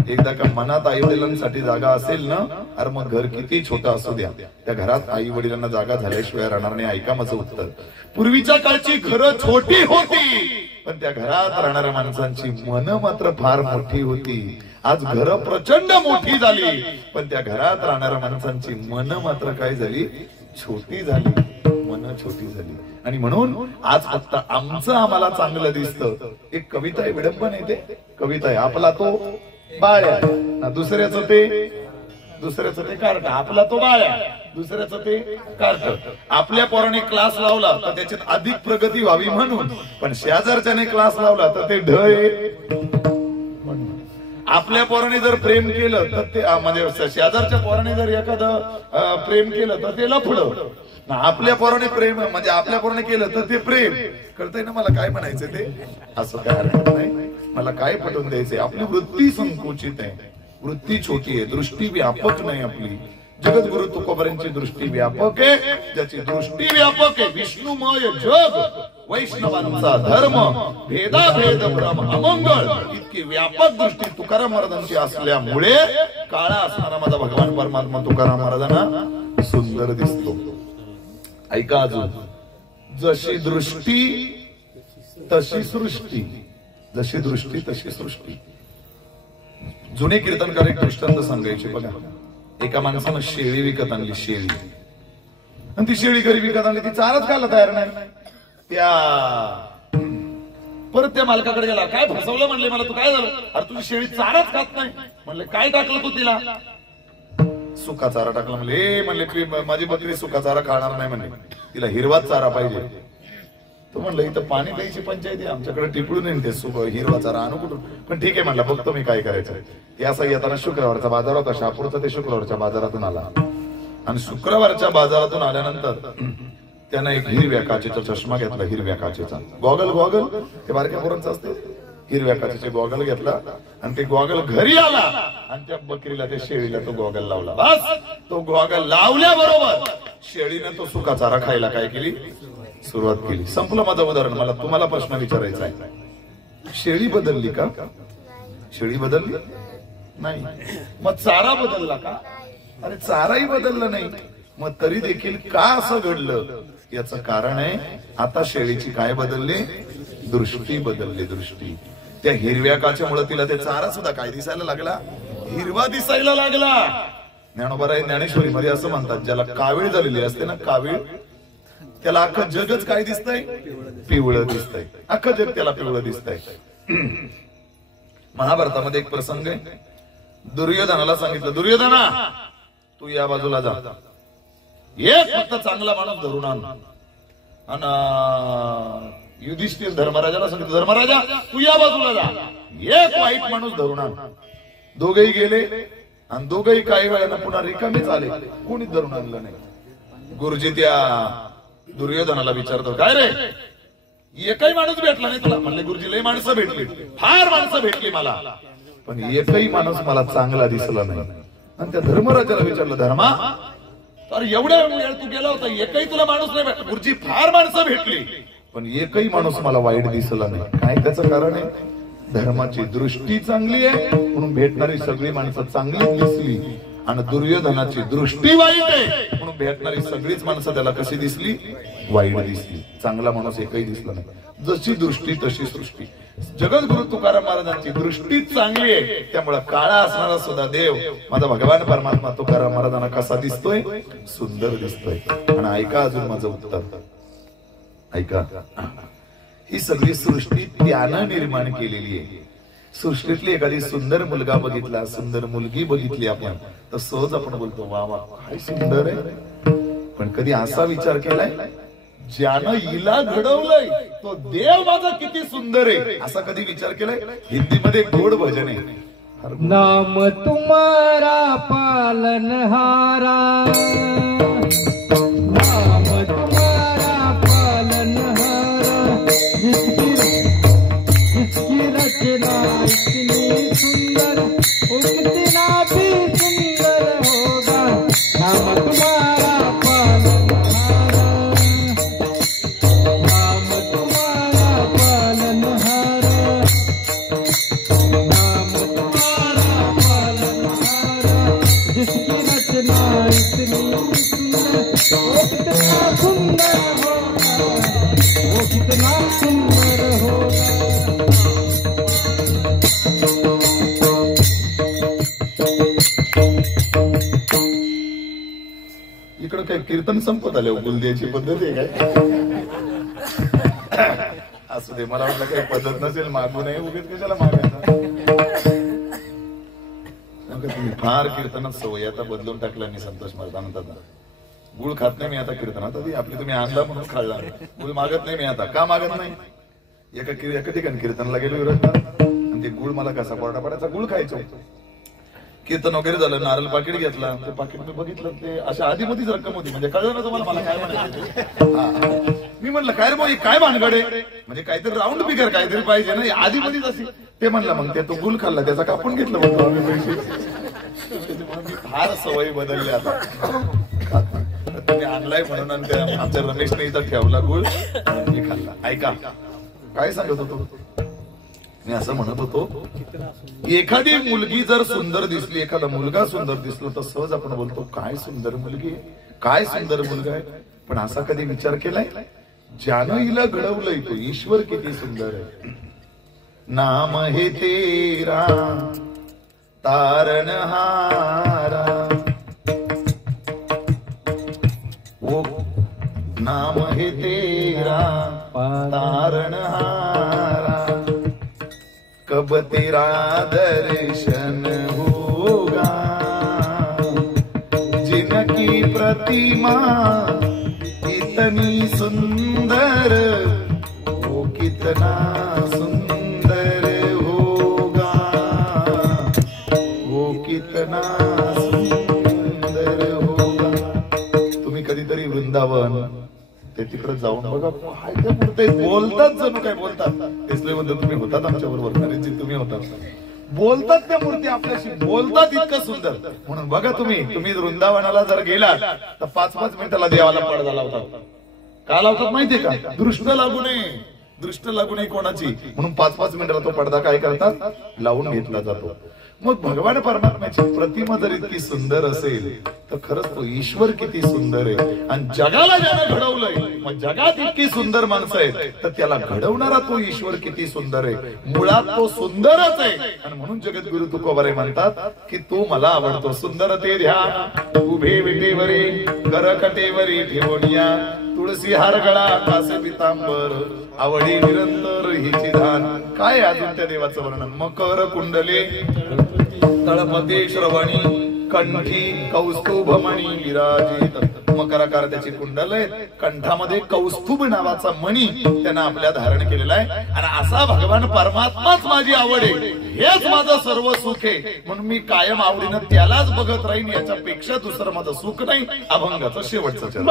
एकदा का मनात आई वडिलांसाठी जागा असेल ना, अरे मग घर किती छोटं असू द्या, त्या घरात आई वडिलांना जागा झाल्याशिवाय राहणार नाही. ऐका माझं उत्तर. पूर्वीच्या काळची घरं छोटी होती, पण त्या घरात राहणाऱ्या माणसांची मन मात्र फार मोठी होती. आज घरं प्रचंड मोठी झाली, पण त्या घरात राहणाऱ्या माणसांची मन मात्र काय झाली, छोटी झाली. मन पुन्हा छोटी झाली. आणि म्हणून आज फक्त आमचं आम्हाला चांगलं दिसतं. एक कविता आहे, विडंबन आहे, ते कविता आहे. आपला तो बाळ्या ना दुसऱ्याचं ते कार्ट. आपला तो बाळ्या दुसऱ्याचं ते कार्ट. आपल्या पोराने क्लास लावला तर त्याच्यात अधिक प्रगती व्हावी म्हणून, पण शेजारच्याने क्लास लावला तर ते ढ आहे. आपल्या पोराने जर प्रेम केलं तर ते म्हणजे शेजारच्या पोराने जर एखादं प्रेम केलं तर ते लफडं. आपल्या पोराने प्रेम म्हणजे आपल्या पोराने केलं तर ते प्रेम. कळतंय ना मला काय म्हणायचं ते? असं काय हरकत नाही. मला काय पटवून द्यायचंय? आपली वृत्ती संकुचित आहे, वृत्ती छोटी आहे, दृष्टी व्यापक नाही आपली. जगद्गुरु तुकोबारांची दृष्टी व्यापक आहे, ज्याची दृष्टी व्यापक आहे. विष्णुमय जग वैष्णवांचा धर्म भेदाभेद भ्रम अमंगळ इतकी व्यापक दृष्टी तुकाराम महाराजांची असल्यामुळे काळा असणारा माझा भगवान परमात्मा तुकाराम महाराजांना सुंदर दिसतो. ऐका अजून, जशी दृष्टी तशी सृष्टी, जशी दृष्टी तशी सृष्टी. जुने कीर्तनकार एक दृष्टांत सांगायचे बघा. एका माणसानं शेळी विकत आणली, शेळी. आणि ती शेळी घरी विकत आणली, ती चारच खायला तयार नाही. परत त्या मालकाकडे गेला, काय फसवलं म्हणले मला, तू काय झालं? अरे तुझी शेळी चाराच खात नाही. म्हणले काय टाकलं तू तिला? सुका चारा टाकला. म्हणले माझी बकरी सुका चारा खाणार नाही, म्हणले तिला हिरवाच चारा पाहिजे. तो म्हणलं इथं पाणी प्यायची पंचायत आहे, आमच्याकडे टिपडून येईल ते हिरवा चारा आणू कुठून? पण ठीक आहे म्हणलं, बघतो मी काय करायचं. हे असं येताना शुक्रवारचा बाजार होता शहापूरचा, ते शुक्रवारच्या बाजारातून आला. आणि शुक्रवारच्या बाजारातून आल्यानंतर त्यानं एक हिरव्या काचेचा चष्मा घेतला, हिरव्या काचेचा. गॉगल ते बारक्या पोरांचं असते, हिरव्या काचेचे गॉगल घेतला आणि ते गॉगल घरी आला आणि त्या बकरीला, त्या शेळीला तो गॉगल लावला. बस तो गॉगल लावल्याबरोबर शेळीनं तो सुका चारा खायला काय केली, सुरुवात केली. संपलं माझं उदाहरण. मला तुम्हाला प्रश्न विचारायचा आहे, शेळी बदलली का? शेळी बदलली नाही. मग चारा बदलला का? अरे चाराही बदलला नाही. मग तरी देखील का असं घडलं? याचं कारण आहे, आता शेळीची काय बदलली? दृष्टी बदलली. दृष्टी. त्या हिरव्या काचेमुळे तिला ते चारा सुद्धा काय दिसायला लागला? हिरवा दिसायला लागला. ज्ञानोबा ज्ञानेश्वरी मध्ये असं म्हणतात, ज्याला कावीळ झालेली असते ना, कावीळ, त्याला अख्खं जगच काय दिसतंय? पिवळं दिसतंय. अख्खं जग त्याला पिवळं दिसतंय. महाभारतामध्ये एक प्रसंग आहे. दुर्योधनाला सांगितलं, दुर्योधना तू या बाजूला जा, एक फक्त चांगला माणूस धरून आण. आणि युधिष्ठिर धर्मराजाला सांगितलं, धर्मराजा तू या बाजूला जा, एक वाईट माणूस धरून आण. दोघेही गेले आणि दोघेही काही वेळानं पुन्हा रिकामीच आले, कोणीच धरून आणलं नाही. गुरुजी त्या दुर्योधनाला विचारतो, काय रे एकही माणूस भेटला नाही तुला? म्हणले गुरुजी लई माणसं भेटली, फार माणसं भेटली मला, पण एकही माणूस मला चांगला दिसला नाही. आणि त्या धर्मराजाला विचारलं, धर्मा तर एवढ्या वेळ तू गेला होता, एकही तुला माणूस नाही भेटला? गुरुजी फार माणसं भेटली, पण एकही माणूस मला वाईट दिसला नाही. काय त्याचं कारण आहे? धर्माची दृष्टी चांगली आहे म्हणून भेटणारी सगळी माणसं चांगली दिसली. आणि दुर्योधनाची दृष्टी वाईट आहे म्हणून भेटणारी सगळीच माणसं त्याला कशी दिसली? वाईट दिसली. चांगला माणूस एकही दिसला नाही. जशी दृष्टी तशी सृष्टी. जगद्गुरु तुकाराम महाराजांची दृष्टी चांगली आहे, त्यामुळे काळा असणारा सुद्धा देव माझा भगवान परमात्मा तुकाराम महाराजांना कसा दिसतोय? सुंदर दिसतोय. आणि ऐका अजून माझं उत्तर ऐका. ही सगळी सृष्टी त्यानं निर्माण केलेली आहे. सृष्टीतली एखादी सुंदर मुलगा बघितला, सुंदर मुलगी बघितली आपण, तर सहज आपण बोलतो वा वा काय सुंदर आहे. पण कधी असा विचार केलाय, ज्यानं हिला घडवलंय तो देव माझा किती सुंदर आहे, असा कधी विचार केलाय? हिंदीमध्ये गोड भजन आहे, नाम तुम्हारा पालनहारा, नाम तुम्हारा पालनहारा, जिसकी रचना इतनी सुंदर, उतना भी सुंदर होगा। नाम तुम्हारा पालनहारा, नाम तुम्हारा पालनहारा, नाम तुम्हारा पालनहारा, जिसकी रचना इतनी सुंदर, वो कितना सुंदर होगा, वो कितना सुंदर होगा। काय कीर्तन संपत आले गुल द्यायची पद्धत आहे काय? असू दे, मला वाटलं काही पद्धत नसेल मागू नये, उगीच कशाला मागायचं. तुम्ही फार कीर्तनात सवय आता बदलून टाकला मी संतोष महाराज म्हणतात. गुळ खात नाही मी आता कीर्तनात, आधी आपली तुम्ही आणला म्हणून खाल्ला. गुळ मागत नाही मी आता. का मागत नाही? एका ठिकाणी कीर्तनला गेलो विरोधात आणि ते गुळ मला कसा कोरडा पडायचा, गुळ खायचो. कीर्तन वगैरे झालं, नारळ पाकिट घेतला, ते पाकिट मी बघितलं ते अशा आधीमधीच रक्कम होती. म्हणजे कळलं ना तुम्हाला मला काय म्हणायचं. मी म्हणलं काय रे भाऊ काय भानगडे, म्हणजे काहीतरी राऊंड फिगर काहीतरी पाहिजे ना, आधीमधीच अशी. ते म्हणलं मग ते तो गुल खाल्ला त्याचा कापून घेतलं म्हणतो आम्ही पैसे. फार सवयी बदलली आता. तुम्ही आणलाय म्हणून आमच्या रमेशने इथं ठेवला गुळ मी खाल्ला. ऐका काय सांगत होतो मी, असं म्हणत होतो एखादी मुलगी जर सुंदर दिसली, एखादा मुलगा सुंदर दिसलो तर सहज आपण बोलतो काय सुंदर मुलगी आहे, काय सुंदर मुलगा आहे. पण असा कधी विचार केलाय ज्यानं हिला घडवलंय तो ईश्वर किती सुंदर आहे. नाम हे तेरा तारणहारा, वो नाम हे तेरा तारणहारा, कब तेरा दर्शन होगा, जिनकी प्रतिमा इतनी सुंदर, वो कितना सुंदर होगा, वो कितना सुंदर होगा. तुम्ही कधीतरी वृंदावन ते तिकडे जाऊन बघा, बोलतात जणू काय बोलतात. तेसले म्हणतो तुम्ही होतात आमच्या बरोबर, नरेशजी तुम्ही होतात, बोलतात त्या मूर्ती आपल्याशी, बोलतात इतकं सुंदर. म्हणून बघा तुम्ही वृंदावनाला जर गेला तर 5-5 मिनिटाला देवाला पडदा लावतात. का लावतात माहितीये का? दृष्ट लागू नये कोणाची, म्हणून 5-5 मिनिटाला तो पडदा काय करतात लावून घेतला जातो. मग भगवान परमात्म्याची प्रतिमा जर इतकी सुंदर असेल तर खरंच तो ईश्वर किती सुंदर आहे. आणि जगाला ज्यानं घडवलंय, मग जगात इतकी सुंदर माणसं आहेत तर त्याला घडवणारा तो ईश्वर किती सुंदर आहे. मुळात तो सुंदरच आहे. आणि म्हणून जगद्गुरु तुकोबारे म्हणतात की तू मला आवडतो. सुंदर ते ध्यान उभे विटेवरी करकटेवरी ठेवणिया, तुळसी हार गळा कासे पितांबर, आवडी निरंतर हिची धान. काय अजून त्या देवाचं वर्णन. मकर कुंडले तळपते श्रवणी, कंठी कौस्तुभमणी विराजित. मकराकार त्याची कुंडल आहे, कंठामध्ये कौस्तुभ नावाचा मणी त्यानं आपल्या धारण केलेला आहे. आणि असा भगवान परमात्माच माझी आवड आहे, हेच माझं सर्व सुख आहे. म्हणून मी कायम आवडीनं त्यालाच बघत राहीन, याच्यापेक्षा दुसरं माझं सुख नाही. अभंगाचं शेवटचं चरण.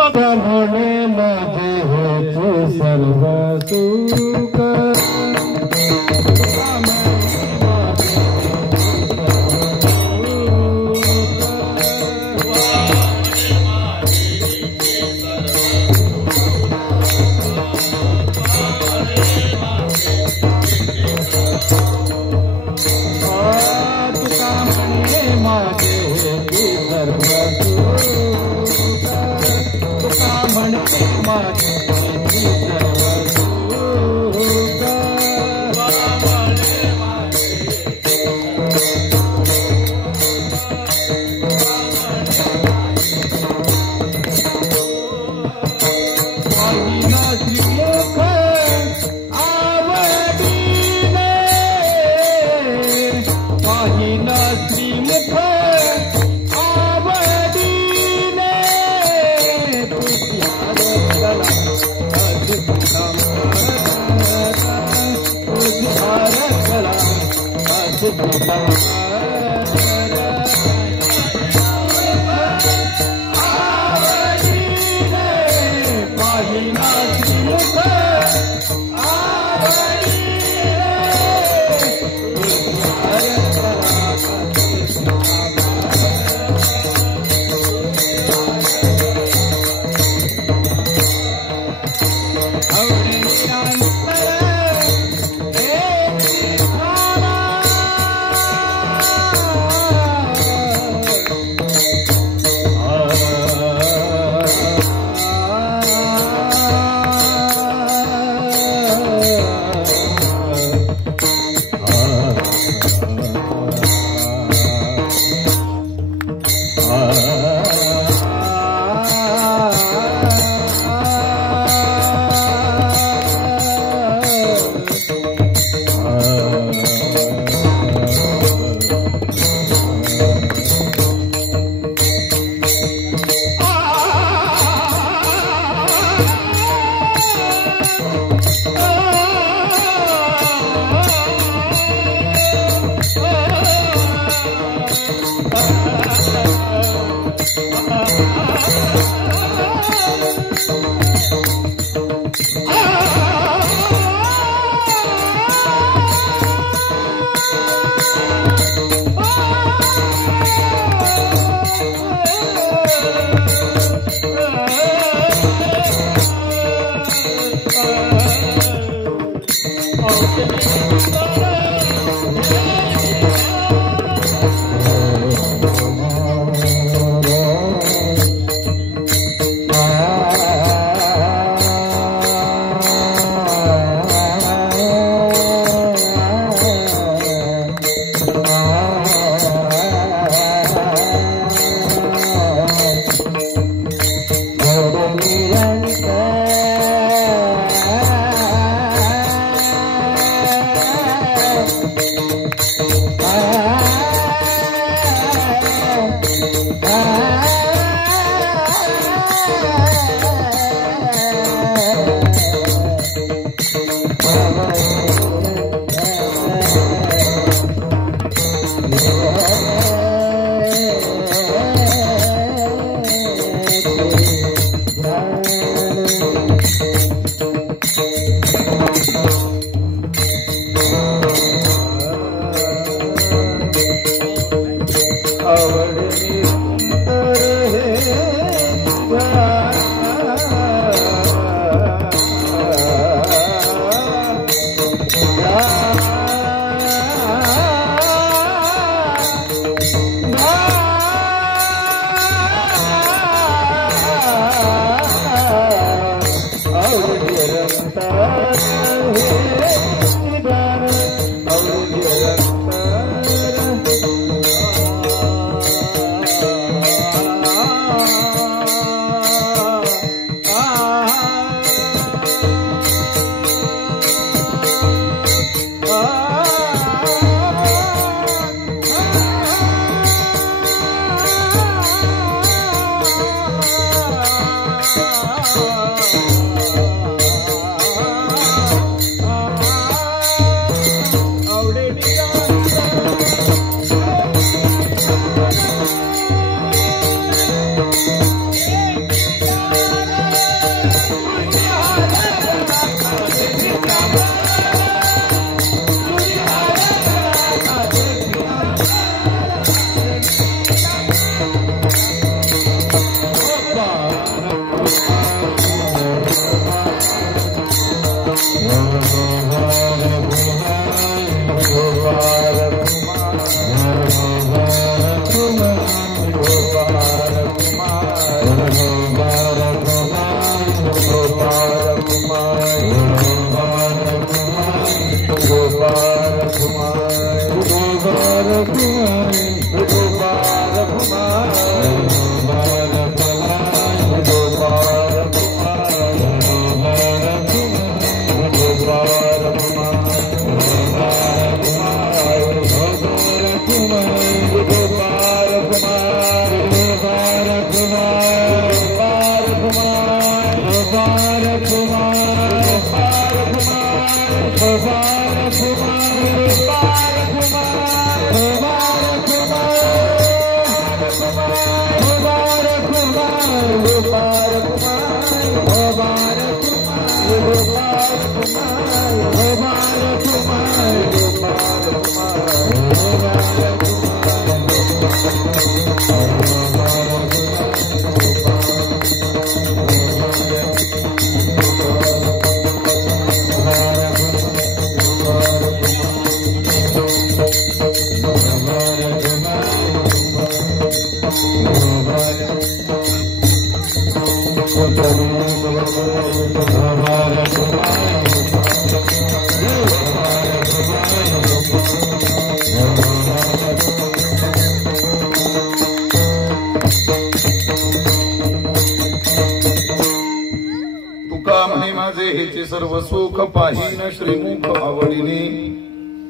तुका म्हणे माझे हेचे सर्व सुख पाहिन श्रीमुख आवडीने.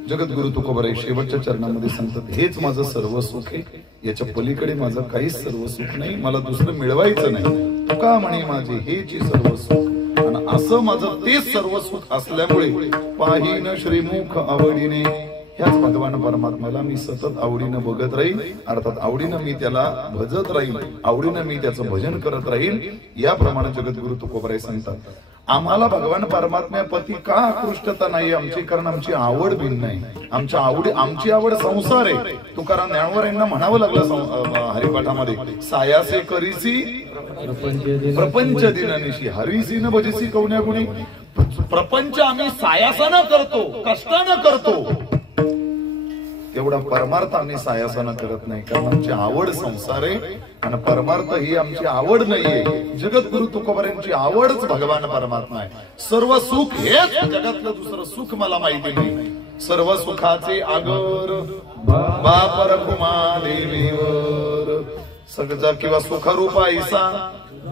जगद्गुरु तुकोबाराय शेवटच्या चरणामध्ये सांगतात, हेच माझं सर्व सुख आहे, याच्या पलीकडे माझं काहीच सर्व सुख नाही, मला दुसरं मिळवायचं नाही. तुका म्हणे माझे हेचे सर्व सुख, आणि असं माझं तेच सर्व सुख असल्यामुळे पाहिन श्रीमुख आवडीने, ह्याच भगवान परमात्म्याला मी सतत आवडीनं बघत राहील, अर्थात आवडीनं मी त्याला भजत राहील, आवडीनं मी त्याचं भजन करत राहील. याप्रमाणे जगद्गुरु तुकोबाराय सांगतात, आम्हाला भगवान परमात्म्यापती का आकृष्टता नाही आमची, कारण आमची आवड भिन्न आहे. आमची आवड संसार आहे. तुकाराम ज्ञानोबा यांना म्हणावं लागलं हरिपाठामध्ये, सायासे करीसी प्रपंच दिनानिशी, हरिसी न भजिसी कवण्या गुणी. प्रपंच आम्ही सायासानं करतो, कष्टानं करतो, तेवढा परमार्थ आम्ही सायासानं करत नाही, कारण आमची आवड संसार आहे आणि परमार्थ ही आमची आवड नाहीये. जगद्गुरु तुकोबारायांची आवडच भगवान परमात्मा आहे. सर्व सुख हेच जगातलं दुसरं सुख मला माहिती नाही. सर्व सुखाचे आगर बापर कुमा देवीवर, सगळा किंवा सुखरूप ऐसा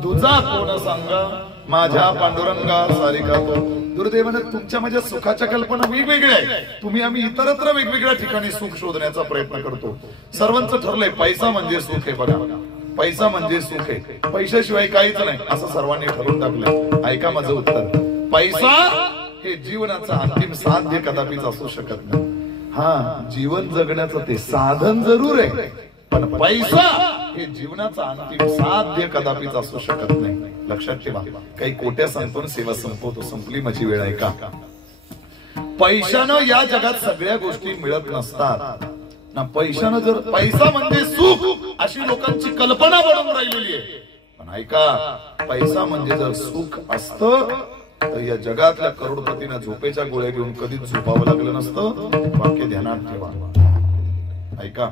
तुझा कोण सांगा, माझ्या पांडुरंगा सारिका तो. दुर्दैवाने तुमच्या माझ्या सुखाच्या कल्पना वेगवेगळ्या आहेत. तुम्ही आम्ही इतरत्र वेगवेगळ्या ठिकाणी सुख शोधण्याचा प्रयत्न करतो. सर्वांचं ठरलंय पैसा म्हणजे सुख आहे. बघा, पैसा म्हणजे सुख आहे, पैशाशिवाय काहीच नाही असं सर्वांनी ठरवून टाकलंय. ऐका माझं उत्तर, पैसा हे जीवनाचं अंतिम साध्य कदापिच असू शकत नाही. हा, जीवन जगण्याचं ते साधन जरूर आहे, पण पैसा हे जीवनाचं अंतिम साध्य कदापिच असू शकत नाही. लक्षात ठेवा. काही कोट्या सांगतो सेवा संपवतो, संपली माझी वेळ. आहे का? पैशानं या जगात सगळ्या गोष्टी मिळत नसतात ना. पैशानं जर पैसा म्हणजे सुख अशी लोकांची कल्पना बनवून राहिलेली आहे. पण ऐका, पैसा म्हणजे जर सुख असतं तर या जगातल्या करोडपतींना झोपेच्या गोळ्या घेऊन कधीच झोपावं लागलं नसतं. वाक्य ध्यानात ठेवा. ऐका,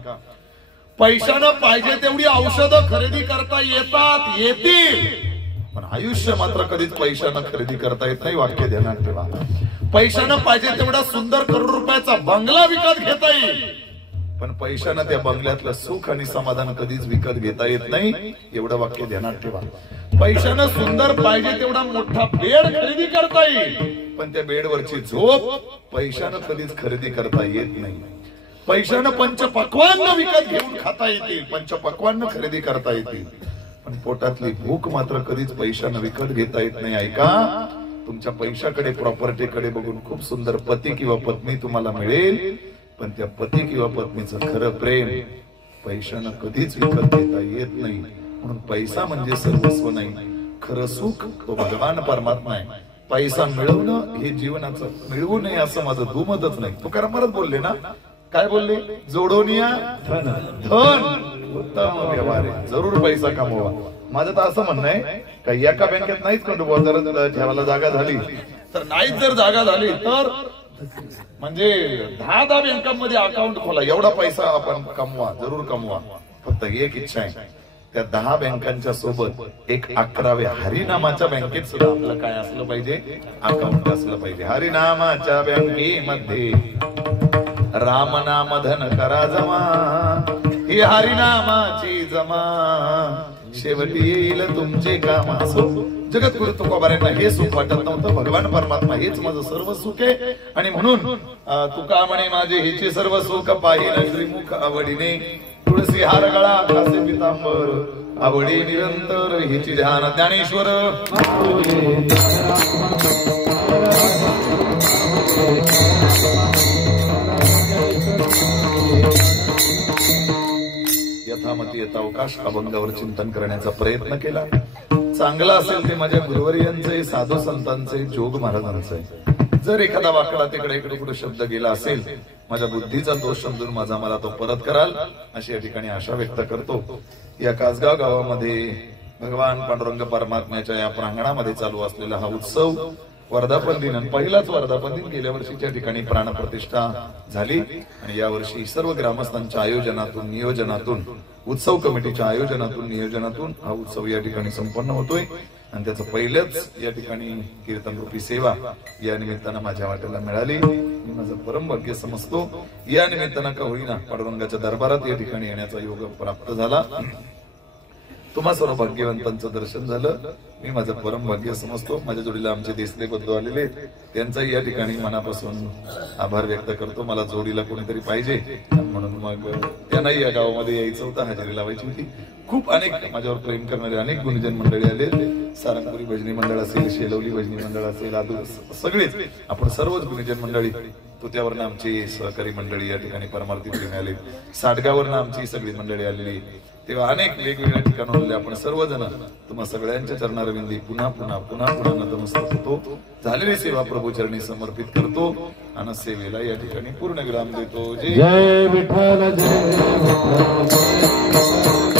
पैशानं पाहिजे तेवढी औषधं खरेदी करता येतील, पण आयुष्य मात्र कधीच पैशानं खरेदी करता येत नाही. वाक्य ध्यानात ठेवा. पैशानं पाहिजे तेवढा सुंदर करोड रुपयाचा बंगला विकत घेता येईल, पण पैशानं त्या बंगल्यातलं सुख आणि समाधान कधीच विकत घेता येत नाही. एवढं वाक्य ध्यानात ठेवा. पैशानं सुंदर पाहिजे तेवढा मोठा बेड खरेदी करता येईल, पण त्या बेडवरची झोप पैशानं कधीच खरेदी करता येत नाही. पैशानं पंचपक्वान्न विकत घेऊन खाता येतील, पंचपक्वान्न खरेदी करता येतील, पण पोटातली भूक मात्र कधीच पैशानं विकत घेता येत नाही. ऐका, तुमच्या पैशाकडे, प्रॉपर्टीकडे बघून खूप सुंदर पती किंवा पत्नी तुम्हाला मिळेल, पण त्या पती किंवा पत्नीचं खरं प्रेम पैशानं कधीच विकत घेता येत नाही. म्हणून पैसा म्हणजे सर्वस्व नाही. खरं सुख तो भगवान परमात्मा आहे. पैसा मिळवणं हे जीवनाचं मिळवू नये असं माझं दुमतच नाही. तुकाराम महाराज बोलले ना, काय बोलले? जोडोनिया धन उत्तम व्यवहार आहे. जरूर पैसा कमवा. माझं तर असं म्हणणं आहे का एका बँकेत नाहीच जर ठेवायला जागा झाली तर, नाहीच जर जागा झाली तर म्हणजे 10 बँकांमध्ये अकाउंट खोला. एवढा पैसा आपण कमवा, जरूर कमवा. फक्त एक इच्छा आहे, त्या 10 बँकांच्या सोबत एक 11व्या हरिनामाच्या बँकेत सुद्धा आपलं काय असलं पाहिजे? अकाउंट असलं पाहिजे. हरिनामाच्या बँकेमध्ये रामनाम धन करा जमा, ही हरिनामाची जमा, शेवटी येईल तुमचे काम. असो जगद्गुरु तुकोबारायांना हे सुख वाटत नव्हतं. भगवान परमात्मा हेच माझं सर्व सुख आहे, आणि म्हणून तुका म्हणे माझे हेचे सर्व सुख पाहिन श्रीमुख आवडीने. तुळसी हार गळा कासे पितांबर, आवडी निरंतर हिची ध्यान. ज्ञानेश्वर यथामती यथावकाश अभंगावर चिंतन करण्याचा प्रयत्न केला. चांगला असेल ते माझ्या गुरुवर्यांचे, साधू संतांचे, जोग महाराजांचे. जर एखादा वाकडा तिकडे इकडे कुठे शब्द गेला असेल, माझ्या बुद्धीचा दोष समजून मला तो परत कराल अशी या ठिकाणी आशा व्यक्त करतो. या कासगाव गावामध्ये भगवान पांडुरंग परमात्म्याच्या या प्रांगणामध्ये चालू असलेला हा उत्सव वर्धापन दिन, आणि पहिलाच वर्धापन दिन. गेल्या वर्षीच्या ठिकाणी प्राणप्रतिष्ठा झाली आणि यावर्षी सर्व ग्रामस्थांच्या आयोजनातून, नियोजनातून, उत्सव कमिटीच्या आयोजनातून, नियोजनातून हा उत्सव या ठिकाणी संपन्न होतोय. आणि त्याचं पहिलंच या ठिकाणी कीर्तन रूपी सेवा या निमित्तानं माझ्या वाट्याला मिळाली. मी माझं परम भाग्य समजतो. या निमित्तानं का होईना पांडुरंगाच्या दरबारात या ठिकाणी येण्याचा योग प्राप्त झाला. तुम्हा सर्व भाग्यवंतांचं दर्शन झालं. मी माझं परम भाग्य समजतो. माझ्या जोडीला आमचे देसले बंधू आलेले, त्यांचाही या ठिकाणी मनापासून आभार व्यक्त करतो. मला जोडीला कोणीतरी पाहिजे म्हणून मग त्यांनाही या गावामध्ये यायचं होतं, हजेरी लावायची होती. खूप अनेक माझ्यावर प्रेम करणारे अनेक गुणीजन मंडळी आले. सारंगपुरी भजनी मंडळ असेल, शेलवली भजनी मंडळ असेल, सगळेच आपण सर्वच गुणीजन मंडळी. तुत्यावरनं आमची सहकारी मंडळी या ठिकाणी परमार्थी प्रेमी आले. साडगावरनं आमची सगळी मंडळी आलेली. तेव्हा अनेक वेगवेगळ्या ठिकाणाहून आपण सर्वजण तुम्हा सगळ्यांच्या चरणारविंदी पुन्हा पुन्हा पुन्हा पुन्हा नतमस्तक होतो. झालेली सेवा प्रभूचरणी समर्पित करतो आणि सेवेला या ठिकाणी पूर्ण विराम देतो. जय विठ्ठल, जय विठ्ठल.